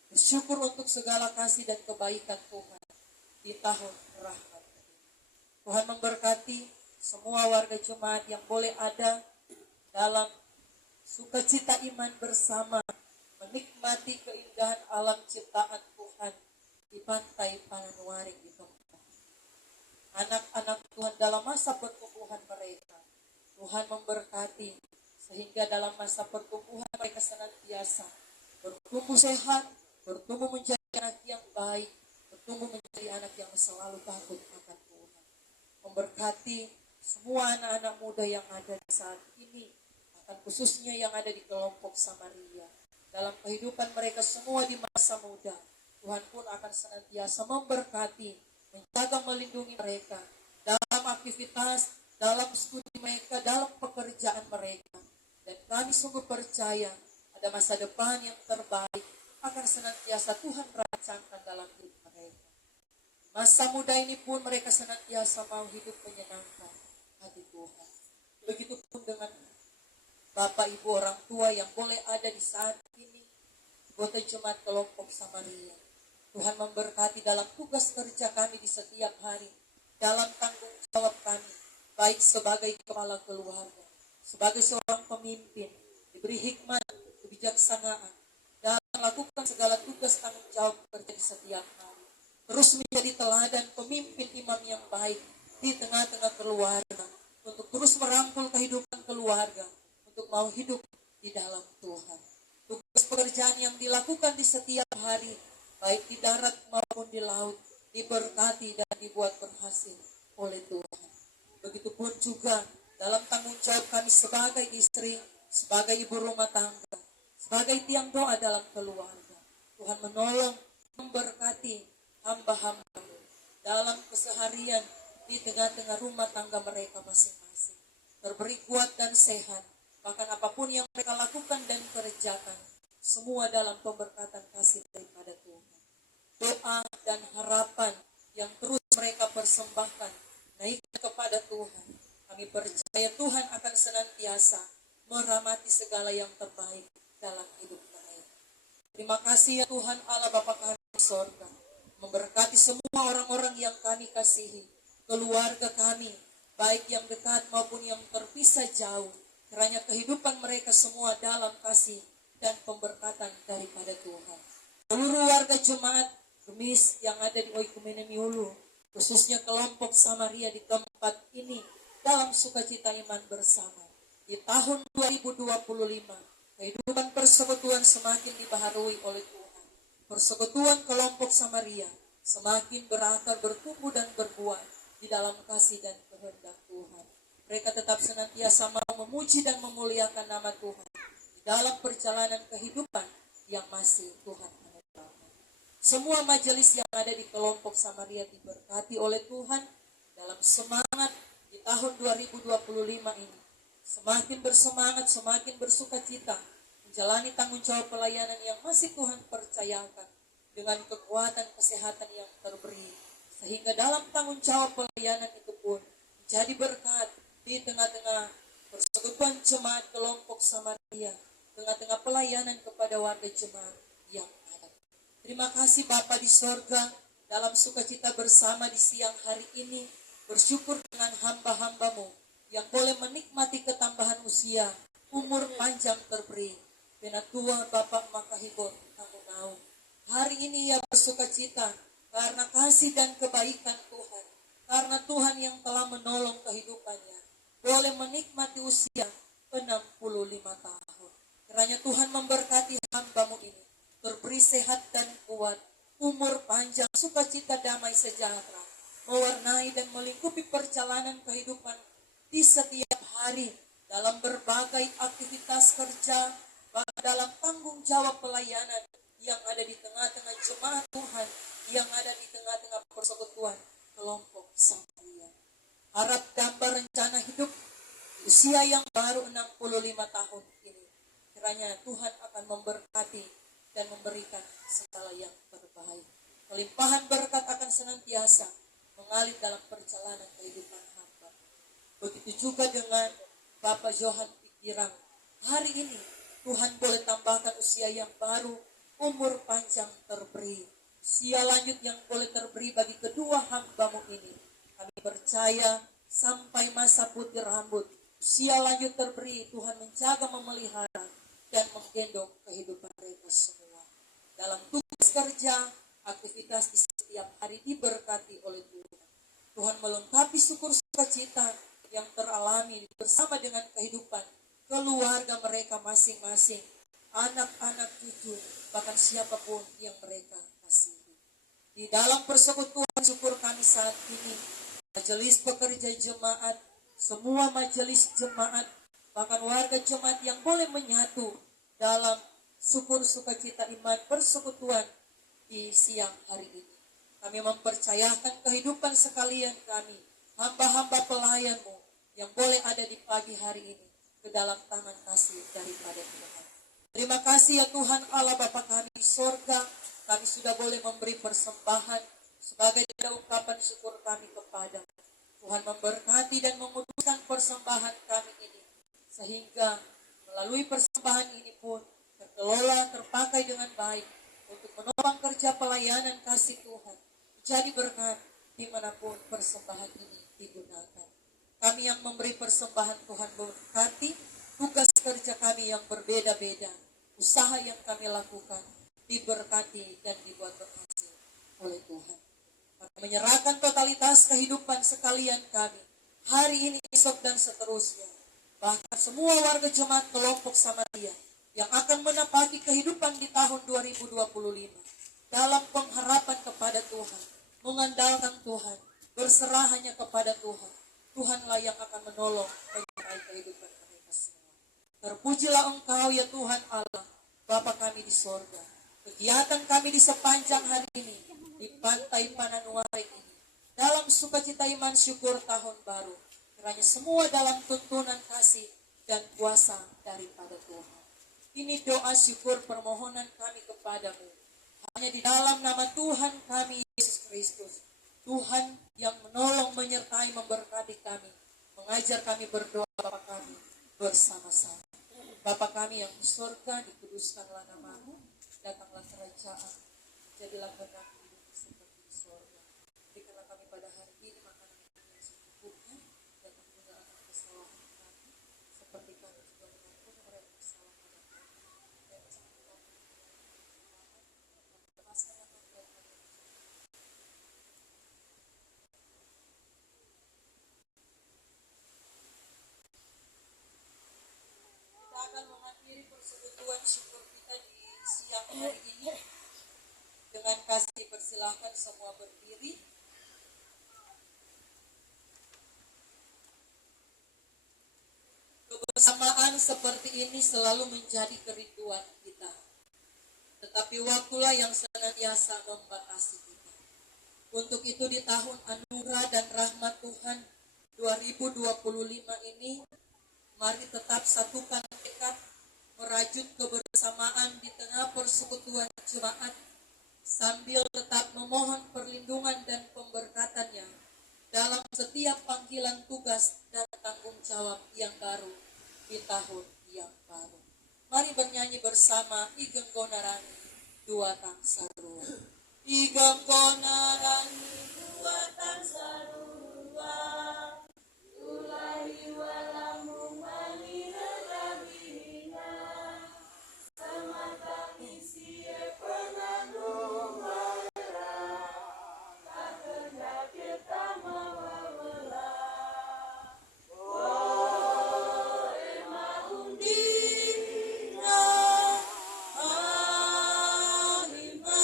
bersyukur untuk segala kasih dan kebaikan Tuhan di tahun rahmat. Tuhan memberkati semua warga jemaat yang boleh ada dalam sukacita iman bersama, menikmati keindahan alam ciptaan Tuhan di pantai Pananuaring di tempat. Anak-anak Tuhan dalam masa pertumbuhan mereka, Tuhan memberkati sehingga dalam masa pertumbuhan mereka senantiasa bertumbuh sehat, bertumbuh menjadi anak yang baik, bertumbuh menjadi anak yang selalu takut akan Tuhan. Memberkati semua anak-anak muda yang ada di saat ini, akan khususnya yang ada di kelompok Samaria. Dalam kehidupan mereka semua di masa muda, Tuhan pun akan senantiasa memberkati, menjaga, melindungi mereka dalam aktivitas, dalam studi mereka, dalam pekerjaan mereka. Dan kami sungguh percaya ada masa depan yang terbaik akan senantiasa Tuhan rancangkan dalam hidup mereka. Masa muda ini pun mereka senantiasa mau hidup menyenangkan hati Tuhan. Begitupun dengan Bapak Ibu orang tua yang boleh ada di saat ini, anggota jemaat kelompok Samaria. Tuhan memberkati dalam tugas kerja kami di setiap hari, dalam tanggung jawab kami, baik sebagai kepala keluarga, sebagai seorang pemimpin, diberi hikmat, kebijaksanaan, dalam melakukan segala tugas tanggung jawab kerja di setiap hari. Terus menjadi teladan pemimpin imam yang baik di tengah-tengah keluarga, untuk terus merangkul kehidupan keluarga, untuk mau hidup di dalam Tuhan. Tugas pekerjaan yang dilakukan di setiap hari, baik di darat maupun di laut, diberkati dan dibuat berhasil oleh Tuhan. Begitupun juga dalam tanggung jawab kami sebagai istri, sebagai ibu rumah tangga, sebagai tiang doa dalam keluarga. Tuhan menolong, memberkati hamba-hamba-Mu dalam keseharian di tengah-tengah rumah tangga mereka masing-masing. Terberi kuat dan sehat, bahkan apapun yang mereka lakukan dan kerjakan, semua dalam pemberkatan kasih daripada Tuhan. Doa dan harapan yang terus mereka persembahkan naikkan kepada Tuhan. Kami percaya Tuhan akan senantiasa merahmati segala yang terbaik dalam hidup mereka. Terima kasih ya Tuhan Allah Bapa kami di sorga, memberkati semua orang-orang yang kami kasihi, keluarga kami, baik yang dekat maupun yang terpisah jauh, kiranya kehidupan mereka semua dalam kasih dan pemberkatan daripada Tuhan. Seluruh warga jemaat Gemis yang ada di Oikumene Miulu, khususnya kelompok Samaria di tempat ini, dalam sukacita iman bersama. Di tahun 2025, kehidupan persekutuan semakin dibaharui oleh Tuhan. Persekutuan kelompok Samaria semakin berakar, bertumbuh dan berbuah di dalam kasih dan kehendak Tuhan. Mereka tetap senantiasa mau memuji dan memuliakan nama Tuhan di dalam perjalanan kehidupan yang masih Tuhan anugerahkan. Semua majelis yang ada di kelompok Samaria diberkati oleh Tuhan dalam semangat di tahun 2025 ini. Semakin bersemangat, semakin bersukacita menjalani tanggung jawab pelayanan yang masih Tuhan percayakan dengan kekuatan kesehatan yang terberi. Sehingga dalam tanggung jawab pelayanan itu pun menjadi berkat di tengah-tengah persekutuan jemaat kelompok Samaria, tengah-tengah pelayanan kepada warga jemaat yang ada. Terima kasih Bapa di sorga, dalam sukacita bersama di siang hari ini, bersyukur dengan hamba-hamba-Mu yang boleh menikmati ketambahan usia, umur panjang terberi. Penatua Bapak Makahibon Naunau. Hari ini ia bersukacita karena kasih dan kebaikan Tuhan. Karena Tuhan yang telah menolong kehidupannya, boleh menikmati usia 65 tahun. Kiranya Tuhan memberkati hamba-Mu ini, terberi sehat dan kuat, umur panjang, sukacita, damai, sejahtera, mewarnai dan melingkupi perjalanan kehidupan di setiap hari dalam berbagai aktivitas kerja, bahkan dalam tanggung jawab pelayanan yang ada di tengah-tengah jemaat Tuhan, yang ada di tengah-tengah persekutuan kelompok Samaria. Harap gambar rencana hidup usia yang baru 65 tahun ini, kiranya Tuhan akan memberkati dan memberikan segala yang terbaik. Kelimpahan berkat akan senantiasa mengalir dalam perjalanan kehidupan hamba. Begitu juga dengan Bapak Johan Pikirang. Hari ini Tuhan boleh tambahkan usia yang baru, umur panjang terberi, usia lanjut yang boleh terberi bagi kedua hamba-Mu ini. Kami percaya sampai masa putih rambut. Usia lanjut terberi, Tuhan menjaga, memelihara, dan menggendong kehidupan mereka semua. Dalam tugas kerja, aktivitas di setiap hari diberkati oleh Tuhan. Tuhan melengkapi syukur sukacita yang teralami bersama dengan kehidupan keluarga mereka masing-masing, anak-anak cucu, bahkan siapapun yang mereka kasihi. Di dalam persekutuan syukur kami saat ini, majelis pekerja jemaat, semua majelis jemaat, bahkan warga jemaat yang boleh menyatu dalam syukur sukacita iman persekutuan di siang hari ini. Kami mempercayakan kehidupan sekalian kami, hamba-hamba pelayan-Mu yang boleh ada di pagi hari ini ke dalam tangan kasih daripada Tuhan. Terima kasih ya Tuhan Allah Bapa kami di sorga, kami sudah boleh memberi persembahan sebagai ungkapan syukur kami kepada Tuhan. Memberkati dan menguduskan persembahan kami ini, sehingga melalui persembahan ini pun terkelola, terpakai dengan baik untuk menopang kerja pelayanan kasih Tuhan, jadi berkat dimanapun persembahan ini digunakan. Kami yang memberi persembahan, Tuhan berkati tugas kerja kami yang berbeda-beda, usaha yang kami lakukan diberkati dan dibuat berhasil oleh Tuhan. Kami menyerahkan totalitas kehidupan sekalian kami hari ini, esok, dan seterusnya. Bahkan semua warga jemaat kelompok Samaria yang akan menapaki kehidupan di tahun 2025 dalam pengharapan kepada Tuhan, mengandalkan Tuhan, berserah hanya kepada Tuhan. Tuhanlah yang akan menolong menyertai kehidupan mereka semua. Terpujilah Engkau ya Tuhan Allah, Bapa kami di sorga. Kegiatan kami di sepanjang hari ini di Pantai Pananuare ini, dalam sukacita iman syukur tahun baru, kiranya semua dalam tuntunan kasih dan kuasa daripada Tuhan. Ini doa syukur permohonan kami kepadamu, hanya di dalam nama Tuhan kami Yesus Kristus, Tuhan yang menolong, menyertai, memberkati kami, mengajar kami berdoa Bapa kami bersama-sama. Bapa kami yang di surga, dikuduskanlah nama-Mu, datanglah kerajaan, jadilah kehendak-Mu di bumi seperti di surga. Berikanlah kami pada hari ini makanan kami yang secukupnya, dan ampunilah kesalahan kami, seperti kami juga mengampuni orang yang bersalah pada kami. Dan jangan kami lepaskanlah kami dari kami. Kita akan mengakhiri persekutuan syukur kita di siang hari ini dengan kasih persilahkan semua berdiri. Kebersamaan seperti ini selalu menjadi kerinduan kita, tetapi waktulah yang senantiasa membatasi kita. Untuk itu di tahun anugerah dan rahmat Tuhan 2025 ini, mari tetap satukan tekad merajut kebersamaan di tengah persekutuan jemaat, sambil tetap memohon perlindungan dan pemberkatannya dalam setiap panggilan tugas dan tanggung jawab yang baru di tahun yang baru. Mari bernyanyi bersama Igeng Gonarani Dua Tang Sarua. Igeng Gonarani Dua Tang Sarua, Ulahi walamu manira rabina, Samatang isi penganung wala, Kakenda kita mawawala. Oh, ema undina, ahima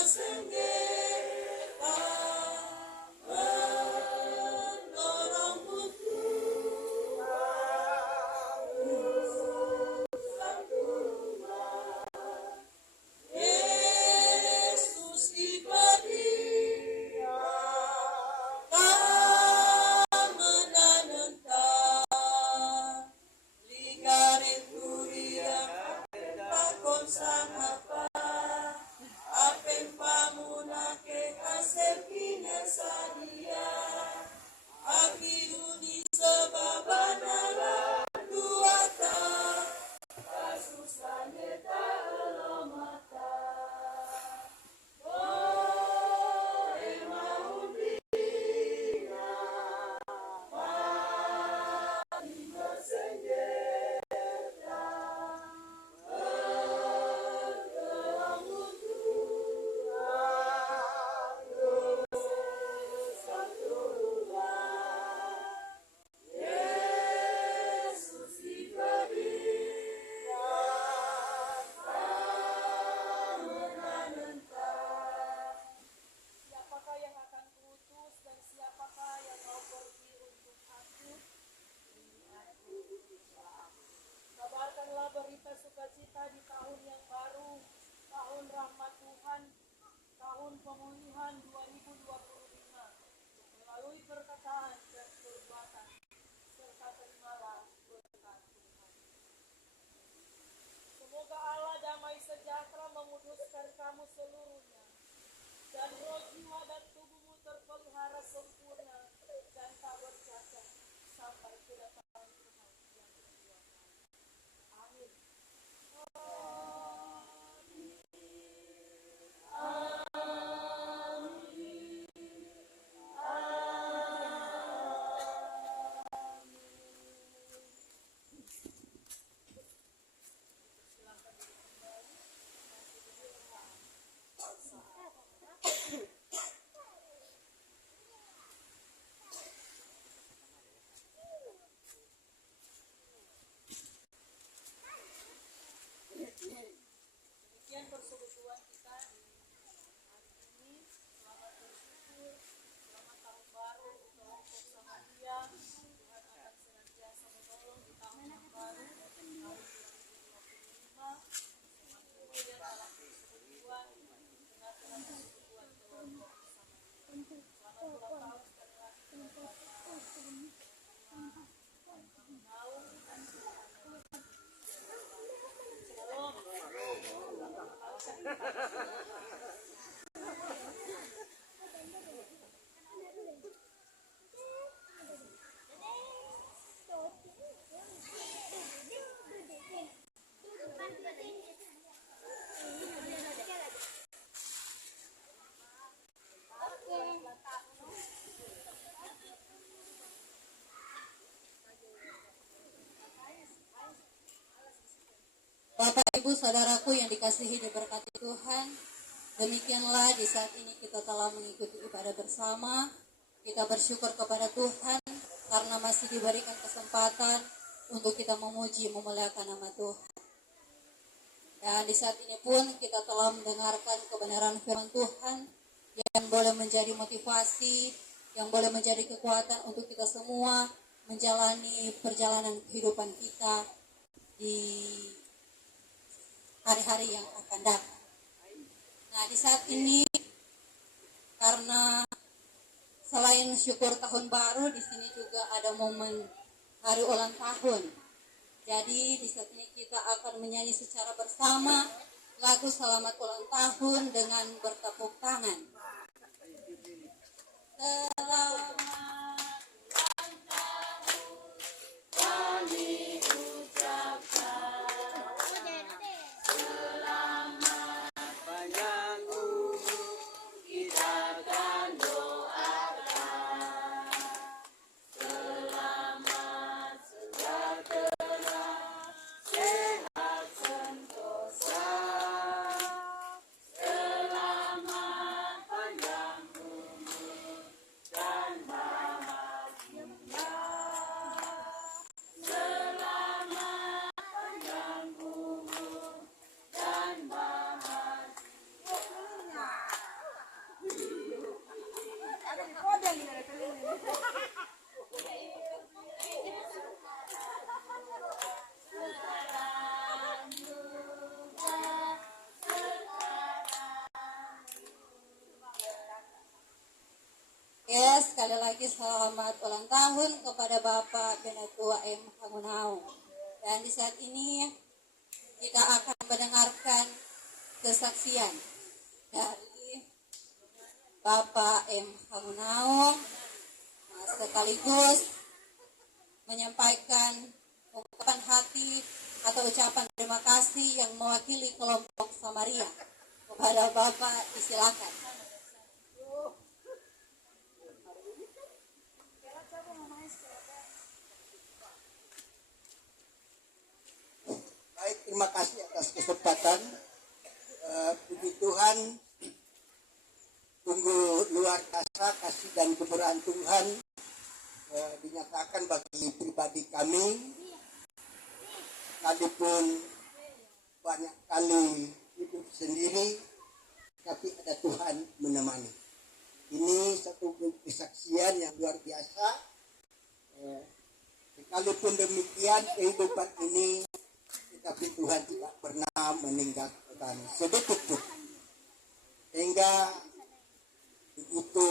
sukacita di tahun yang baru, tahun rahmat Tuhan, tahun pemulihan 2025. Melalui perkataan dan perbuatan, serta terimalah berkat Tuhan. Semoga Allah damai sejahtera menguduskan kamu seluruhnya, dan roh, jiwa, dan tubuhmu terpelihara sempurna dan tak bercacat sampai kedatangan Tuhan yang kedua kali. Amin. Demikian persekutuan kita hari ini. Selamat bersyukur, selamat tahun baru untuk kelompok Samaria. Tuhan akan senantiasa menolong di tahun yang baru, tahun 2025. Kemudian dalam persekutuan, dengarkan persekutuan kelompok Samaria. Selamat ulang tahun sekali lagi kepada Naum dan Tuhan. Bapak, Ibu, Saudaraku yang dikasihi diberkati Tuhan, demikianlah di saat ini kita telah mengikuti ibadah bersama. Kita bersyukur kepada Tuhan karena masih diberikan kesempatan untuk kita memuji, memuliakan nama Tuhan. Dan di saat ini pun kita telah mendengarkan kebenaran firman Tuhan yang boleh menjadi motivasi, yang boleh menjadi kekuatan untuk kita semua menjalani perjalanan kehidupan kita di hari-hari yang akan datang. Nah, di saat ini karena selain syukur tahun baru, di sini juga ada momen hari ulang tahun. Jadi di saat ini kita akan menyanyi secara bersama lagu Selamat Ulang Tahun dengan bertepuk tangan. Selamat sekali lagi selamat ulang tahun kepada Bapak Penatua M. Hangunau. Dan di saat ini kita akan mendengarkan kesaksian dari Bapak M. Hangunau, sekaligus menyampaikan ungkapan hati atau ucapan terima kasih yang mewakili kelompok Samaria. Kepada Bapak, disilakan. Baik, terima kasih atas kesempatan. Puji Tuhan, sungguh luar biasa kasih dan kemurahan Tuhan dinyatakan bagi pribadi kami. Sekalipun banyak kali hidup sendiri, tapi ada Tuhan menemani. Ini satu kesaksian yang luar biasa. Sekalipun demikian, kehidupan ini kita tapi Tuhan tidak pernah meninggalkan kami sedetik pun. Hingga begitu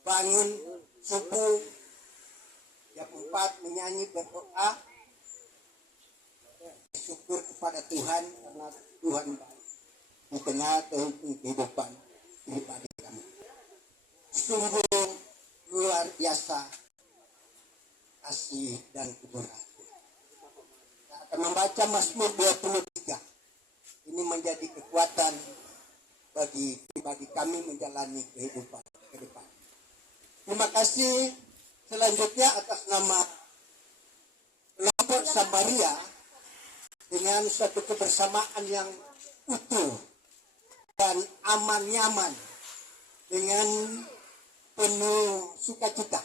bangun subuh jam 4 menyanyi berdoa, syukur kepada Tuhan karena Tuhan baik di tengah kehidupan pribadi kami. Sungguh luar biasa kasih dan kemurahan. Kita akan membaca Mazmur 23. Ini menjadi kekuatan bagi pribadi kami menjalani kehidupan ke depan. Terima kasih selanjutnya atas nama kelompok Samaria dengan suatu kebersamaan yang utuh dan aman nyaman dengan penuh sukacita.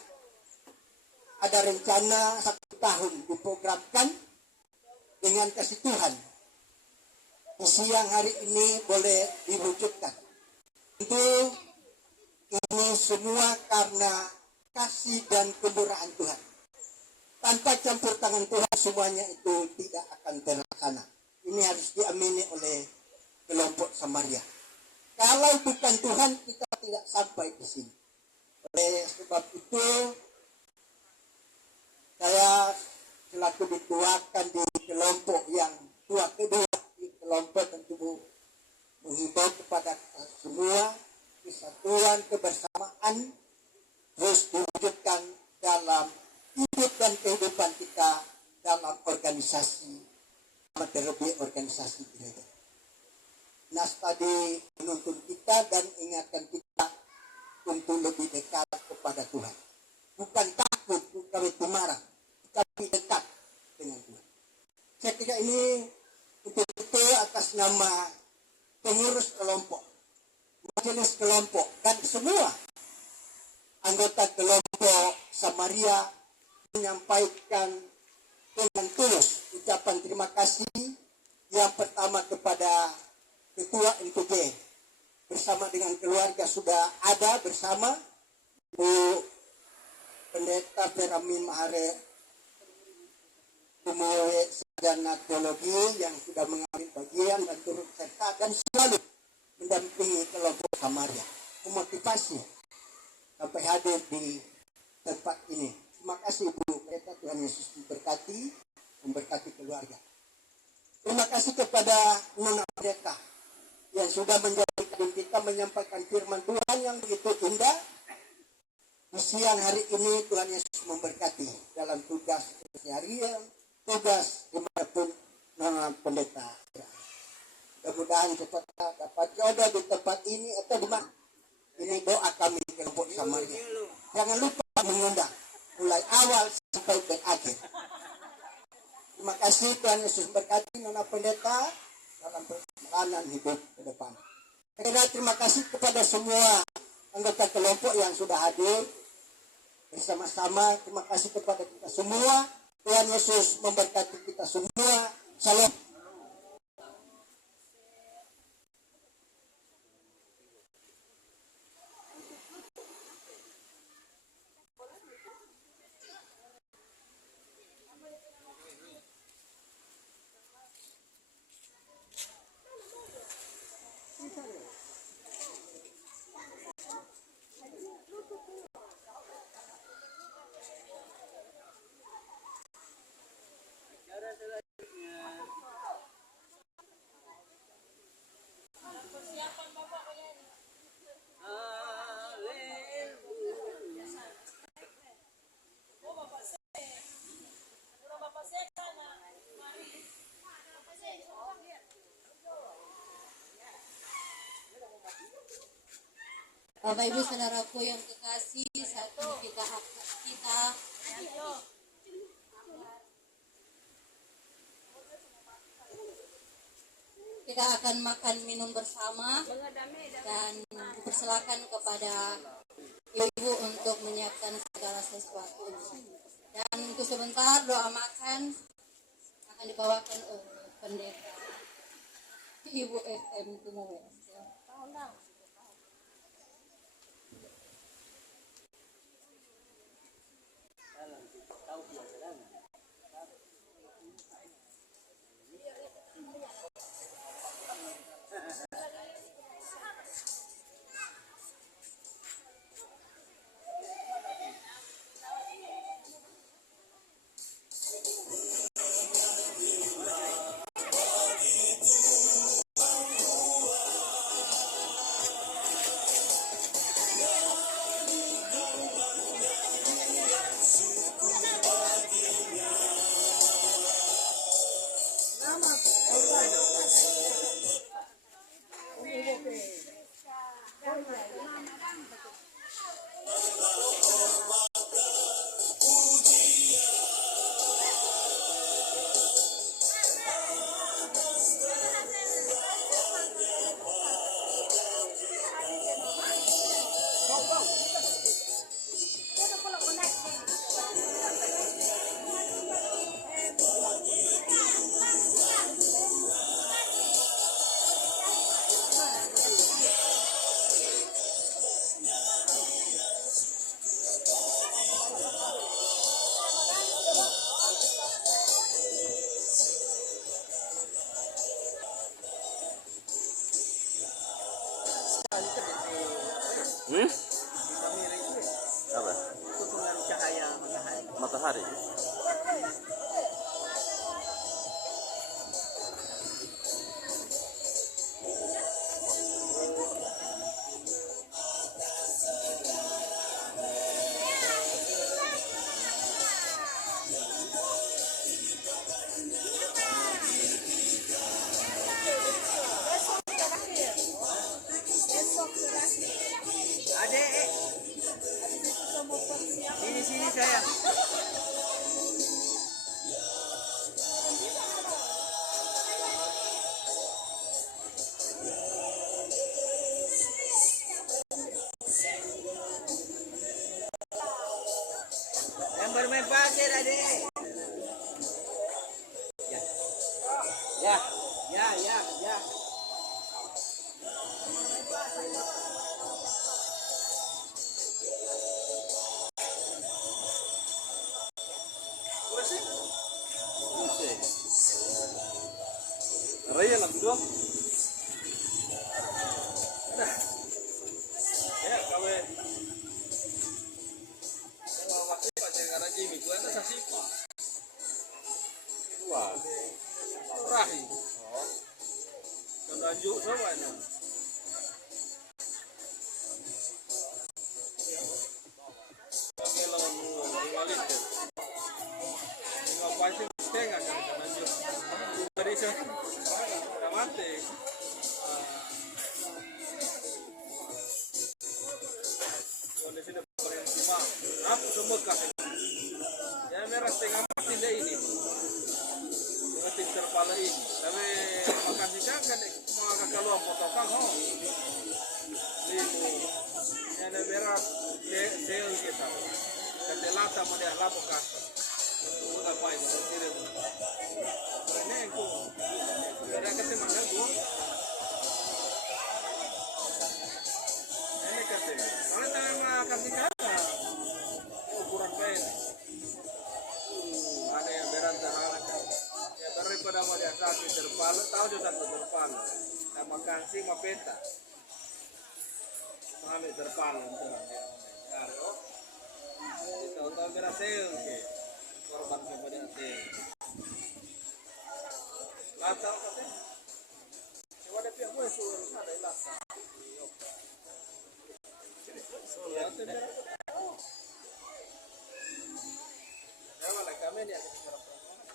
Ada rencana 1 tahun diprogramkan dengan kasih Tuhan. Di siang hari ini boleh diwujudkan. Itu ini semua karena kasih dan kemurahan Tuhan. Tanpa campur tangan Tuhan semuanya itu tidak akan terlaksana. Ini harus diamini oleh kelompok Samaria. Kalau bukan Tuhan kita tidak sampai di sini. Oleh sebab itu saya selaku dituakan di kelompok yang tua kedua di kelompok tentu menghimbau kepada semua kesatuan kebersamaan terus diwujudkan dalam hidup dan kehidupan kita dalam organisasi, terlebih organisasi gereja. Nas tadi menuntun kita dan ingatkan kita untuk lebih dekat kepada Tuhan. Bukan takut, bukan itu marah, tapi dekat dengan Tuhan. Saya kira ini betul-betul atas nama pengurus kelompok, majelis kelompok, dan semua anggota kelompok Samaria menyampaikan dengan tulus ucapan terima kasih yang pertama kepada Ketua NPG bersama dengan keluarga sudah ada bersama Bu Pendeta Feramin Mahare Pemuwe Sarjana Teologi yang sudah mengambil bagian dan turut serta dan selalu mendampingi kelompok Samaria, memotivasi sampai hadir di tempat ini. Terima kasih Bu Pendeta, Tuhan Yesus memberkati keluarga. Terima kasih kepada Nona Pendeta yang sudah menjadikan kita menyampaikan firman Tuhan yang begitu indah. Di siang hari ini Tuhan Yesus memberkati dalam tugas seharian, tugas dimanapun Nona Pendeta. Mudah-mudahan cepat dapat jodoh di tempat ini atau di mana. Ini doa kami kelompok Samaria. Jangan lupa mengundang mulai awal sampai berakhir. Terima kasih Tuhan Yesus berkati Nona Pendeta dalam perjalanan hidup ke depan. Terima kasih kepada semua anggota kelompok yang sudah hadir bersama-sama. Terima kasih kepada kita semua. Tuhan Yesus memberkati kita semua. Salam. Bapak Ibu Saudaraku yang kekasih, saat ini kita akan makan minum bersama dan dipersilakan kepada Ibu untuk menyiapkan segala sesuatu. Dan untuk sebentar doa makan akan dibawakan oleh Pendeta Ibu FM Tumuwe. Hmm? Apa? Matahari. Sini saya. Yang bermain pasir adik. Ya. Ya. Ya, ya, ya. Raya lang dua. Ya, kawe. Kalau waktu pakai karena Jimmy, gua ada sasipa. Wah. Rahi. Oh. Kelanjut sama ini. Pakai lawan Ingalit. Ingat pasti tengah kan kelanjut. Dari sana. Mati. Kalau sini berhenti aku semua kasih. Ya merah setengah mati deh ini. Mengetik terpala ini. Tapi makan ikan kan mau keluar potongan ho. Limu. Yang merah sel kita. Kedelata model labu kasar. Udah apa itu kirim. Ini aku. Ada kasih mana gua? Ini kasih. Mana tangan mah kasih kata? Ukuran pen. Ada yang berat tahan. Ya daripada mau dia satu terpal, tahu dia satu terpal. Sama kasih mah peta. Kami terpal untuk dia. Karo. Tahu-tahu berhasil ke. Korban kepada hasil. Latang kasi. Siwa ada pihak gue suruh ada latang. Ya, malah kami ni ada cara promo.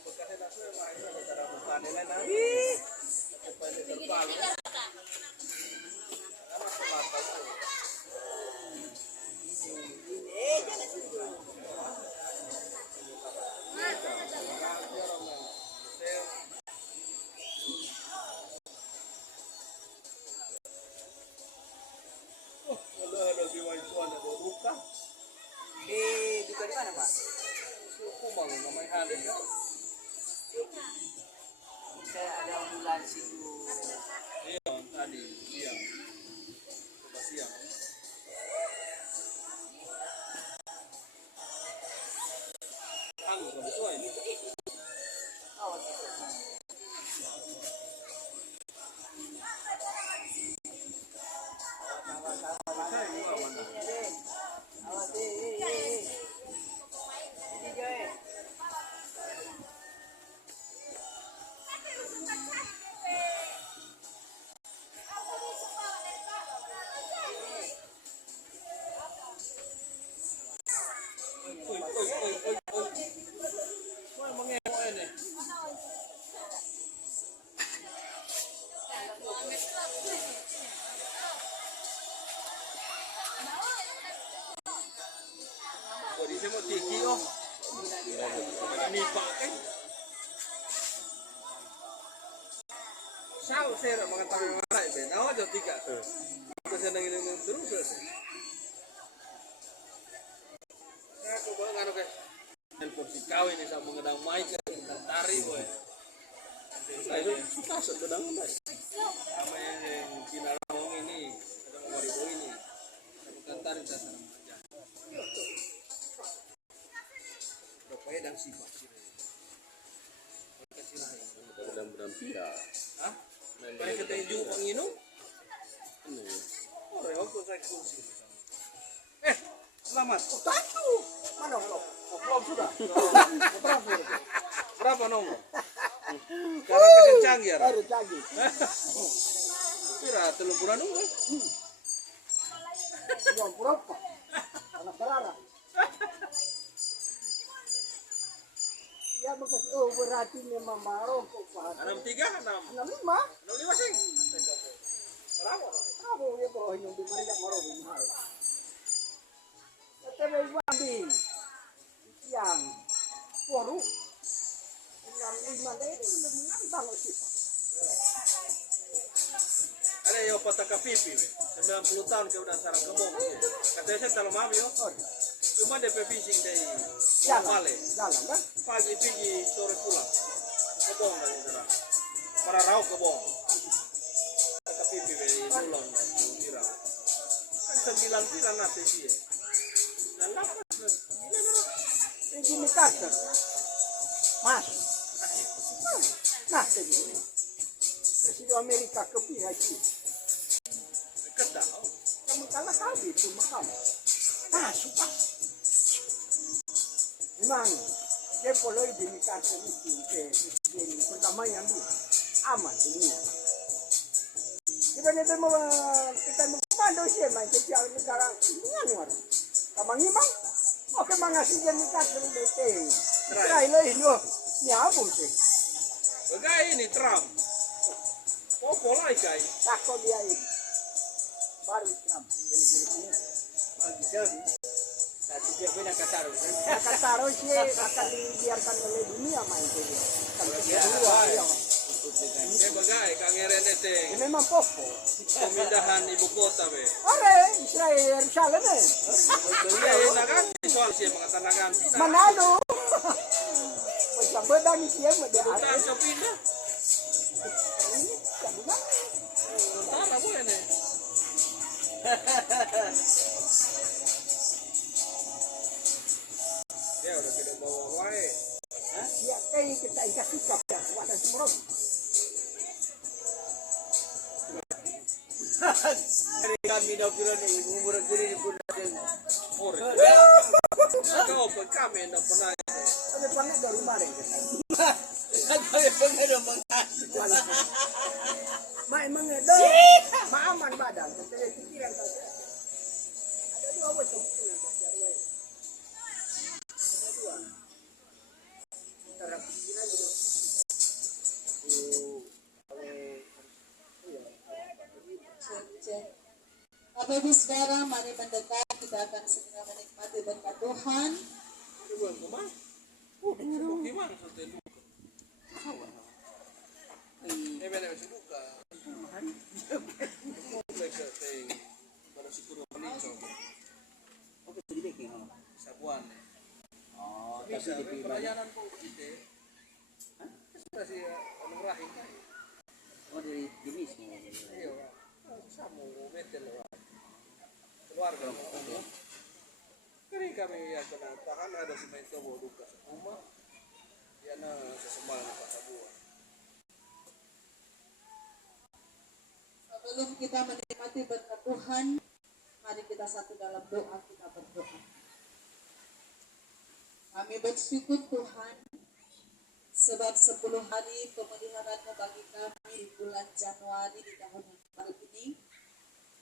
Bekas nak suruh main ada cara bukan ni lah. Supaya terbal. Karena latang. Duka di mana, Pak? Kumang namanya ada kan? Saya ada ambulans itu. Iya tadi siang. Coba siang. Halo, kamu suai. Awas itu. Saya juga mana? Awas deh. Ini Joy. Wah, mengewa ini. saya mengatakan marah itu. Nawa jam 3 tuh. Aku senang ini terus selesai. Saya coba nganu kayak telepon si kawin ini sama mengenang mic tari boy. Saya itu suka sedang baik. Sama yang Pinarawang ini, ada Maribo ini. Bukan tari saya sana aja. Rupanya dan sifat sih. Mudah-mudahan tidak. Hah? Kayak ketenju penginum? Oh, reo kok saya kursi. Selamat. Satu. Mana belum? Belum sudah. Berapa nomor? Karena kencang ya. Baru canggih. Kira 30 nomor. Belum berapa? Anak berara. Ya bekas. Oh berarti memang baru kok Pak. 63, 6. 65. 65 sih. Berapa? Kamu ya bawah yang di mana baru mahal. Tapi wambi yang poru yang 5 deh itu menambang sih. Ada yang pataka pipi, 90 tahun kemudian sarang kebong. Katanya saya terlalu maaf yo. Cuma DP fishing dari Wale. Jalan kan? Pagi pergi, sore pulang. Kebong dari sana. Para rau kebong. Pataka pipi dari Ulon dan Tira. Kan 9 pira nanti sih. Dan 8 Ini mikasa. Mas. Nah, ini. Presiden Amerika ke pihak ini. dekat dah. Kamu kalah kali itu makam. Ah, suka. Memang dia boleh dimikasa itu ke pertama yang dia aman dunia. Ibaratnya mau kita mengkomando sih main kecil negara dengan luar. Kamang imang. Oke mangasih jadi mikasa itu. Try lah ini. Ni apa sih? Bagai ini Trump. Popo lah ikai. Takut dia ini. Baru Trump. Satu dia pun nak taruh. Akan taruh sih akan dibiarkan oleh dunia main itu. Kalau kedua ya. Bagai kangeren ete. Ini memang popo. Pemindahan ibu kota be. Ore, Israel Yerusalem eh. Iya, nagan soal sih mengatakan Manado. Macam bedang siya mo dia. Bukan ke pindah. Tara mo yan eh. Ya udah tidak bawa wae. Ya kayak kita ikat sikap ya, wadah semurut. Dari kami dah kira ni umur kiri ni pun ada. Ore. Kau pun kami ndak pernah. Ada panggil dari rumah deh. Kami pengen mengat. Mak emang ada. Mak aman badan, kita pikiran saja. Ada dua macam pikiran saja. Cara pikiran juga. Bapak Ibu Saudara, mari mendekat, kita akan segera menikmati berkat Tuhan. Bukan kemana? Gimana sampai luka? Benar masih luka. Mereka teh pada syukur menicok. Oke, sedikit ni. Sabuan. Oh, Bisa tapi di pelayanan kok gitu. Sudah sih orang rahim. Oh, dari jenis ni. Iya, sama metel lah. Keluarga. Kering kami ya kena tahan ada semento bawa duka rumah. Ya na sesembah na pasabuan. Sebelum kita menikmati berkat Tuhan, mari kita satu dalam doa, kita berdoa. Kami bersyukur Tuhan, sebab 10 hari pemeliharaan-Mu bagi kami di bulan Januari di tahun yang baru ini.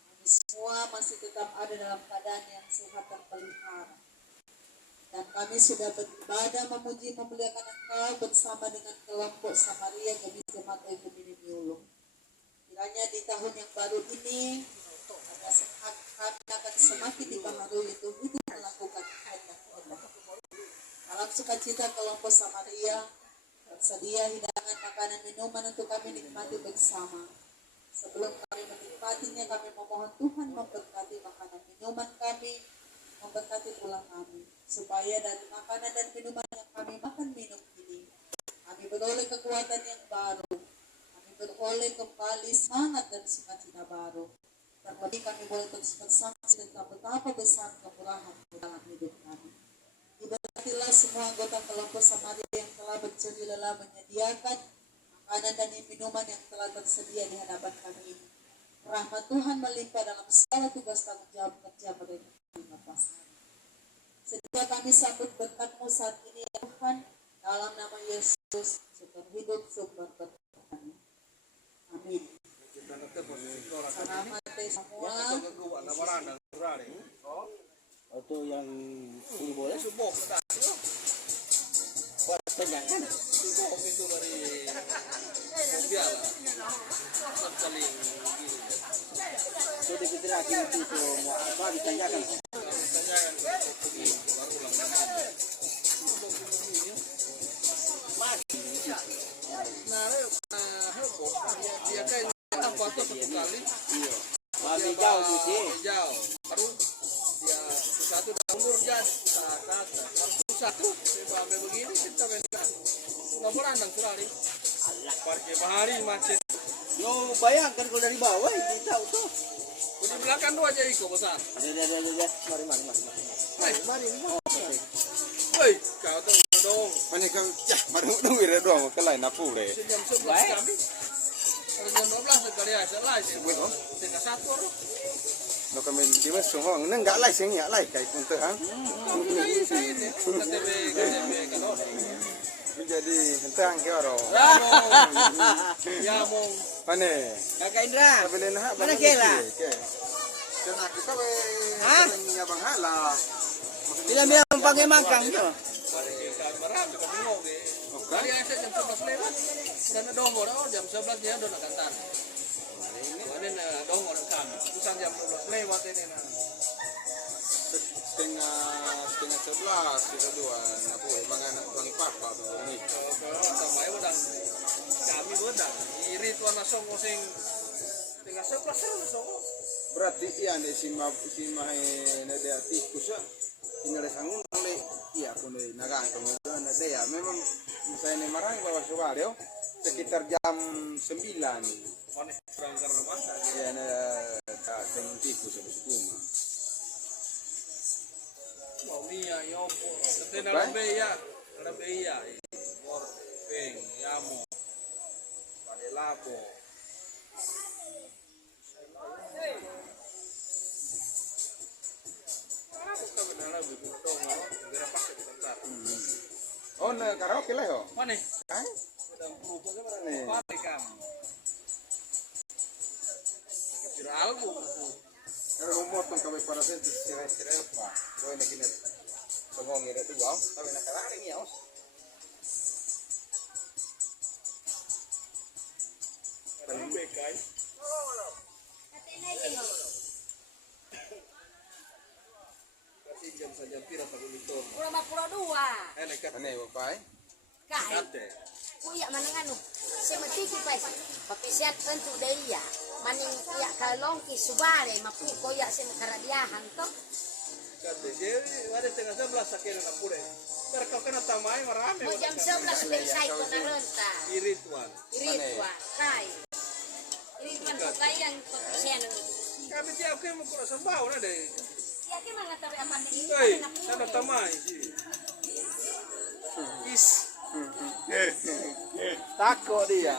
Kami semua masih tetap ada dalam keadaan yang sehat dan pelihara. Dan kami sudah beribadah memuji memuliakan Engkau bersama dengan kelompok Samaria Gadis Jemaat Ekumenik Miulung. Kiranya di tahun yang baru ini kami akan semakin dipengaruhi untuk hidup melakukan kehendak Allah. Dalam sukacita kelompok Samaria tersedia hidangan makanan minuman untuk kami nikmati bersama. Sebelum kami menikmatinya, kami memohon Tuhan memberkati makanan minuman kami, memberkati tulang kami, supaya dari makanan dan minuman yang kami makan minum ini, kami beroleh kekuatan yang baru, kami beroleh kembali semangat dan sukacita baru. Terlebih kami boleh terus bersaksi tentang betapa besar kemurahan dalam hidup kami. Diberkatilah semua anggota kelompok Samaria yang telah berjeri lelah menyediakan makanan dan minuman yang telah tersedia di hadapan kami ini. Rahmat Tuhan melimpah dalam segala tugas tanggung jawab kerja mereka. Sedia kami sambut berkat-Mu saat ini ya Tuhan, dalam nama Yesus, sumber hidup, sumber berkat kami. Amin. Selamat semua. Itu yang ini boleh. Subuh kita. Buat penyangan. Subuh itu dari biala. Saling So dipitirakin itu semua apa ditanyakan. tanyakan baru ulang tahun. Nah, heboh. Dia kayak apa tuh satu kali. Iya. Babi jauh tuh sih. Hijau. Baru dia satu udah mundur jadi satu sampai begini kita menang. Nggak berandang sekali. Parkir bahari macet. Yo bayangkan kalau dari bawah itu tahu tuh. Di belakang dua aja iko besar. Ada. Mari. Woi, kau tuh dong. Mana kau ya baru tunggu dia doang ke lain apa deh. Jam 11 kami. Kalau jam 12 sekali aja lah. Setengah satu orang. Lo kami di mana semua enggak lai sing ya lai kai pun teh hang. Ini KTP kalau. Jadi hentang ke oro. Ya mau. Mana? Kakak Indra. Boleh nak Mana kela? Kena kita we. Hah? Ya bang hala. Bila memang pakai makan tu. Pada kamera juga bingung deh. Kali aja jam 11 lewat. Dan dongor jam 11 dia udah nak kantor. Ini dongor kan. Bukan jam 12 lewat ini nah. Setengah 11 kita dua. Apa bang anak tuang papa tu ini. Kalau sama ya udah kami udah iri tuan nasong sing setengah 11 nasong. Berarti iya nih si nade tikus ya. Ini ada sanggung oleh iya pun deh nagang kemudian ada ya memang misalnya marang bawa suara sekitar jam 9. Aneh kurang karena masa. Ya ada tak sanggung tikus ada sepuma. Mau mia yopo. Tapi dalam beya, mor peng, yamo, pada labo. Oh, na karaoke lah yo. Mana? Kan? Sedang berubah ke mana? Nih. Mana kamu? Kecil album. Kalau mau potong kami pada saya cerai apa? Kau ini kini pengong ini tu wow. Kami nak kerana ni aus. Paling bekai. Kasih jam saja pira pakai litor. Pura-pura Enak kan? Mana bapak? Kai, Kate. kuya manangano. Si matiki pa. Papisiat tentu daya. Maning iya kalong ki subare mapi kuya si makaradiahan to. Kate. Jadi ada tengah 11 sakit nak pure. Mereka kena tamai marame. Mo jam 11 dari sai ko na renta. Irituan. Iritwa, kai. Iritwan ko kai ang papisian ng Kami tiap kami mau kurang sembau na deh. iya ki mga tabi apan ni Hei, sana tamai sih. Is. Takut dia.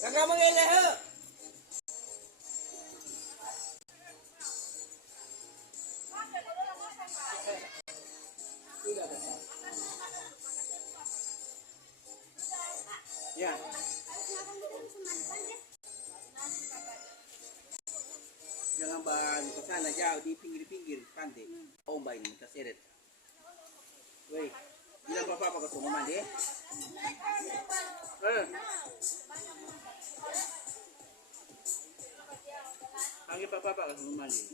Kagak mengeleh he. Ya. Jangan ban ke sana jauh di pinggir-pinggir pantai. Ombak ini terseret. Woi, bilang apa-apa ke semua mandi. Panggil apa-apa ke semua mandi.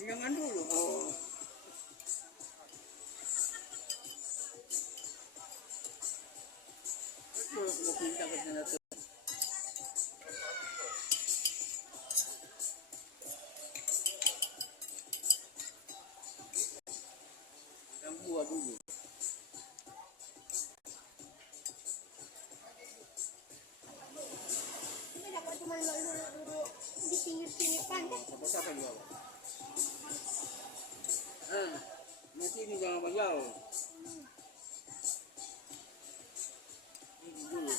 Jangan dulu. Oh. Terus mau pindah ke sana tuh. Yang buah dulu. Cuma duduk di pinggir-pinggir pantai. Siapa yang bawa? Nanti ini jangan jauh. Ini dulu.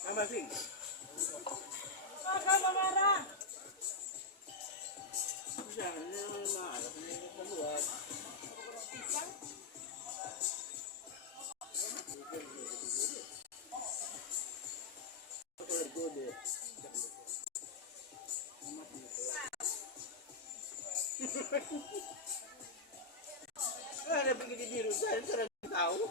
Sama sih. Kakak marah. Jangan marah, ini keluar. Ada begitu biru, saya sudah tahu.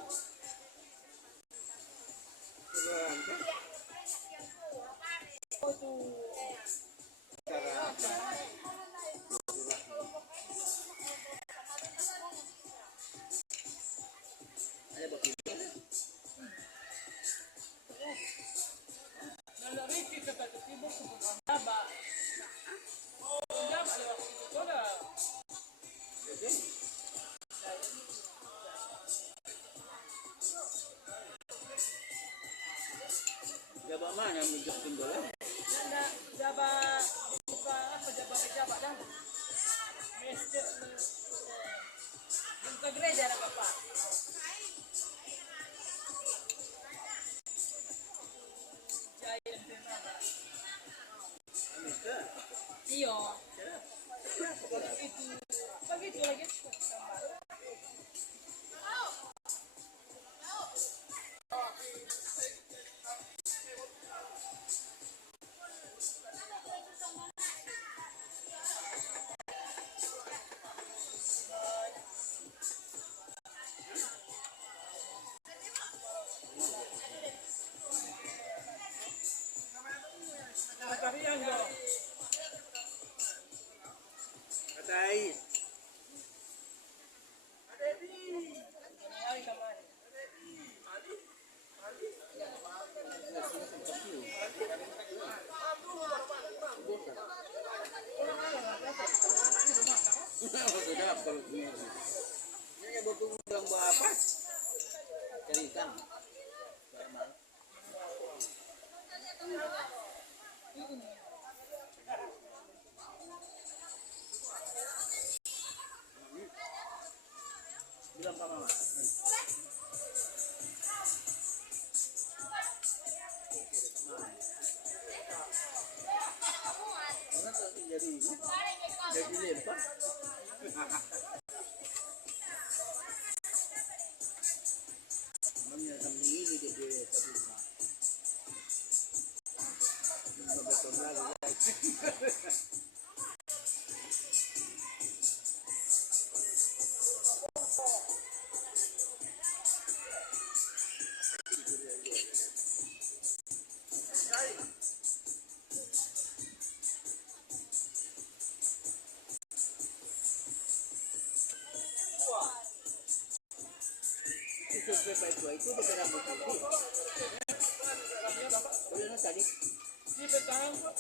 Jabak mana yang menjadikan bola? Jabat buka apa jabat dah. Mesej buka gereja ada bapak. Jaya Denara. Iyo. Itu begitu lagi. Kalian yo. Katai. Ay kamay. Sudah kalau ini. Ini butuh bilang apa? Cari ikan. Bilang Pak Mama. Jadi lempar. Mamnya kami ini dia tapi betul lagi. Itu pepe itu pepe rambut putih. Udah tadi. Di petang kok.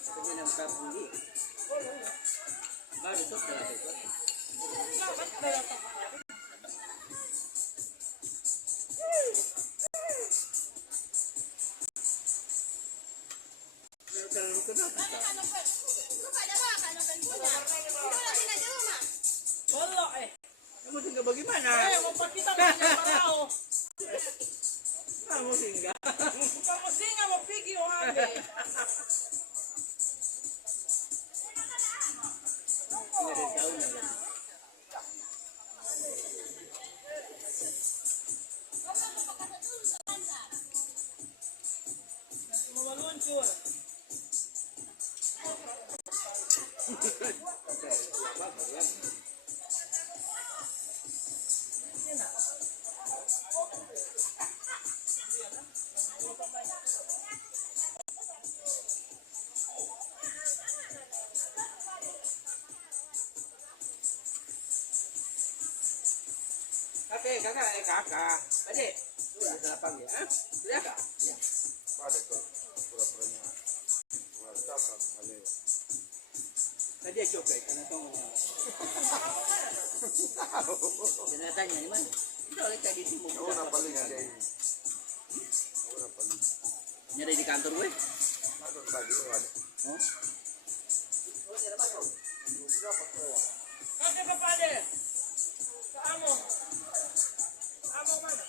Tapi yang tertinggi. Baru itu dah itu. Terlalu kenapa? Wala eh. Kamu tinggal bagaimana? Mau pakita mo sa parao. Kamu tinggal. Kamu singa mo pigi o habe. Tinggal dari tahun lagi. Maluncur. Kakak. Adik. Sudah salah panggil, ha? Sudah kak? Pada ke pura-puranya mengatakan Haleo. Tadi dia copet, karena tahu. Jangan tanya di mana. Itu oleh tadi di muka. Kamu nak paling ada ini. Kamu nak paling. Nyari di kantor gue. Ada tadi ada. Oh. Kakek papade. Kamu. Kamu mana?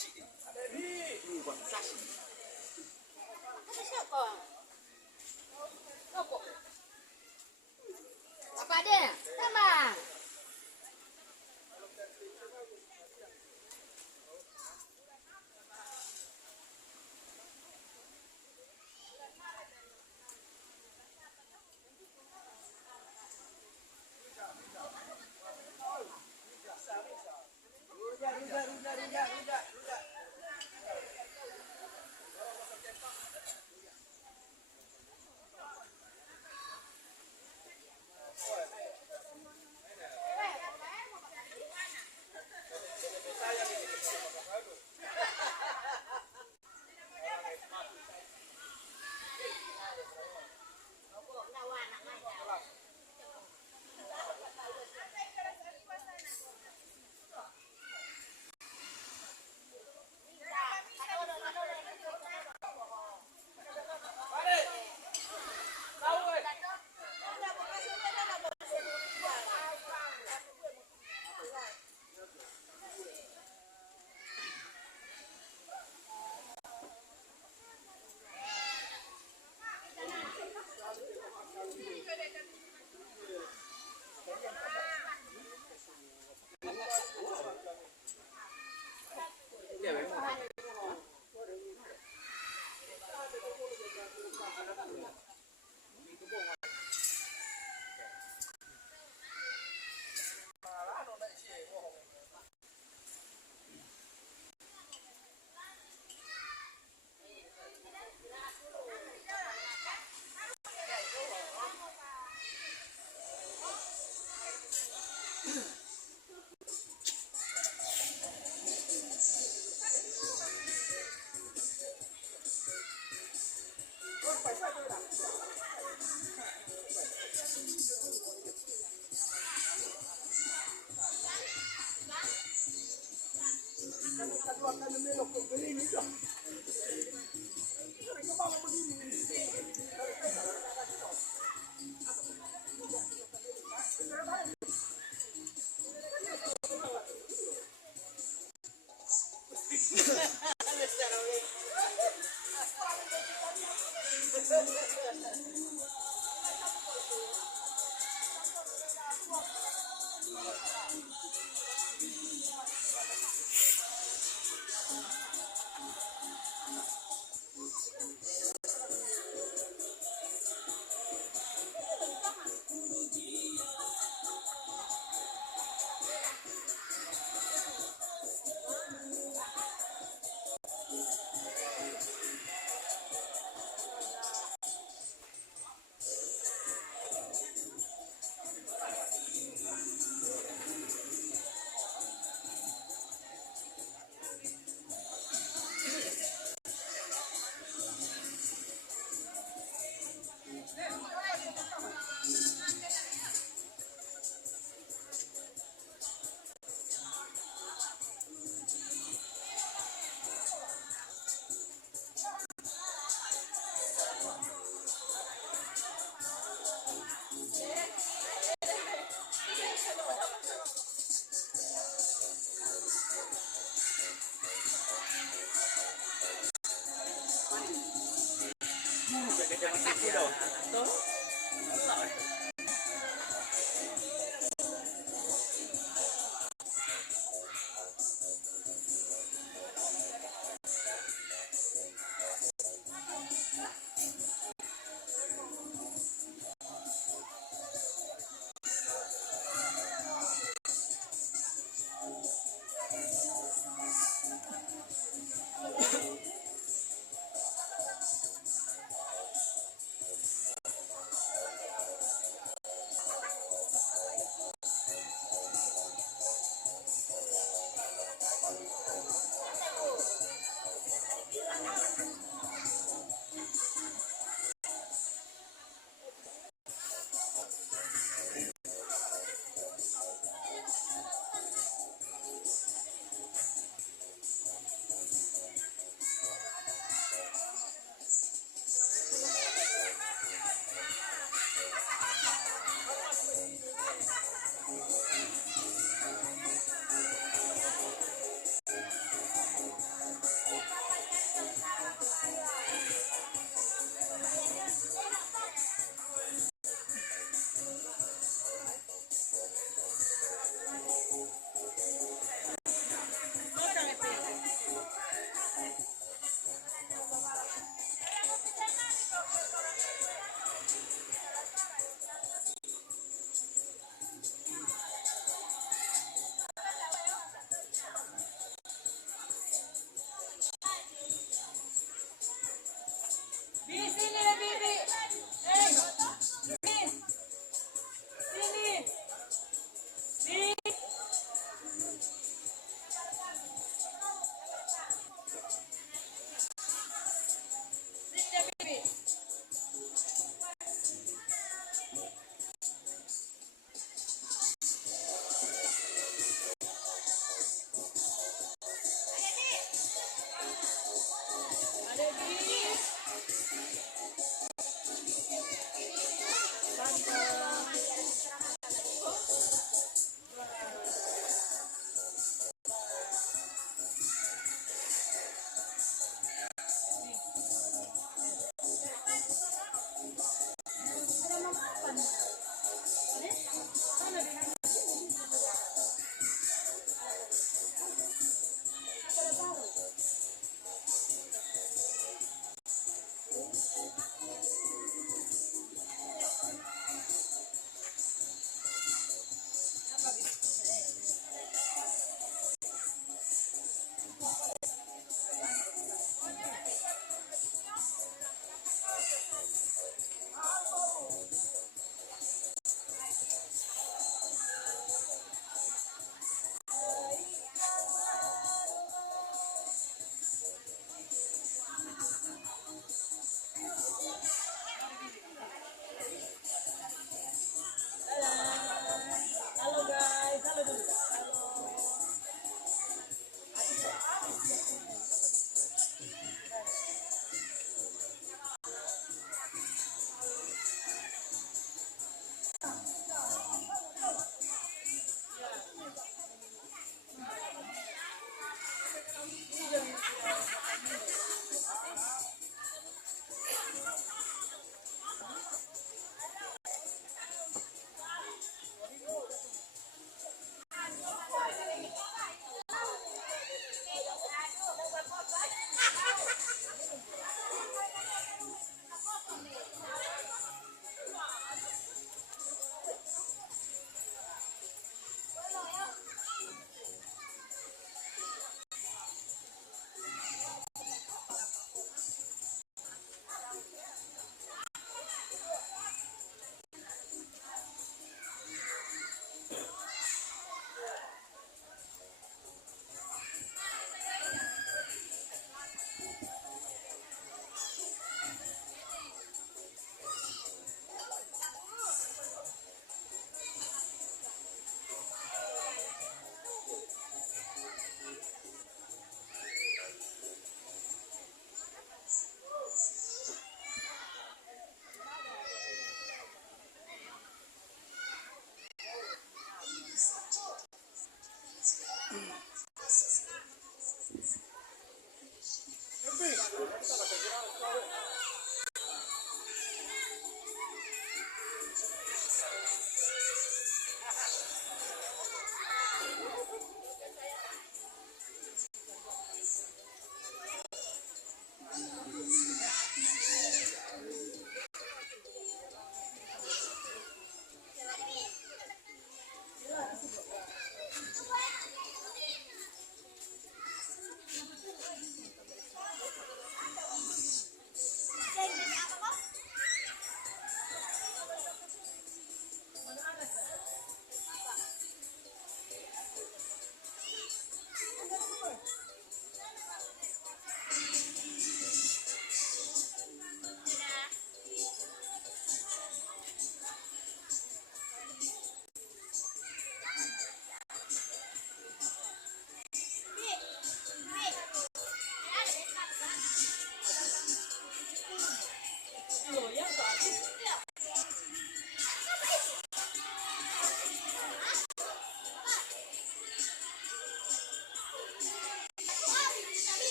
kasih deh. Ini buat kasih. Kata siapa? Apa? Apa dia? Tambah.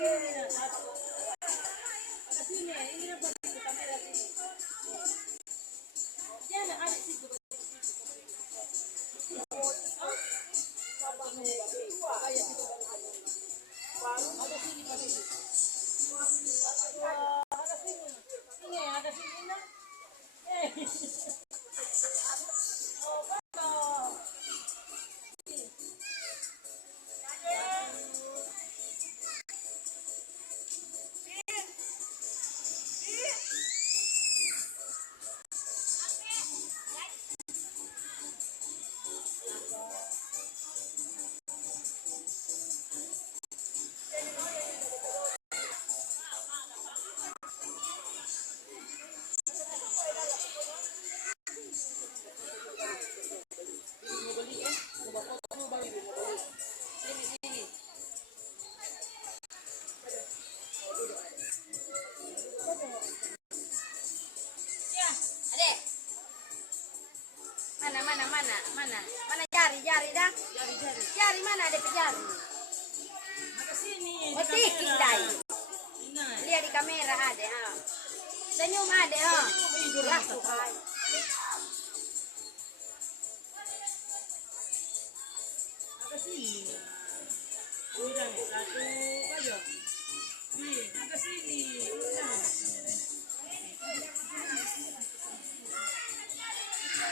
sini nah satu. Agak sini, ini apa itu kamera sini. Jangan ada situ. Ada sini nah. Oh, betul. Adek. Mana jari dah. Jari mana ada jari? Ada sini. Oh, tiki dai. Lihat di kamera ada, ha. Senyum ada, ha. Ya, Tuhan. Ada sini. Ini dah nih, satu aja. Nih, ada sini.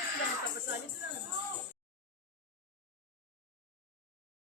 Sudah tak pesan itu.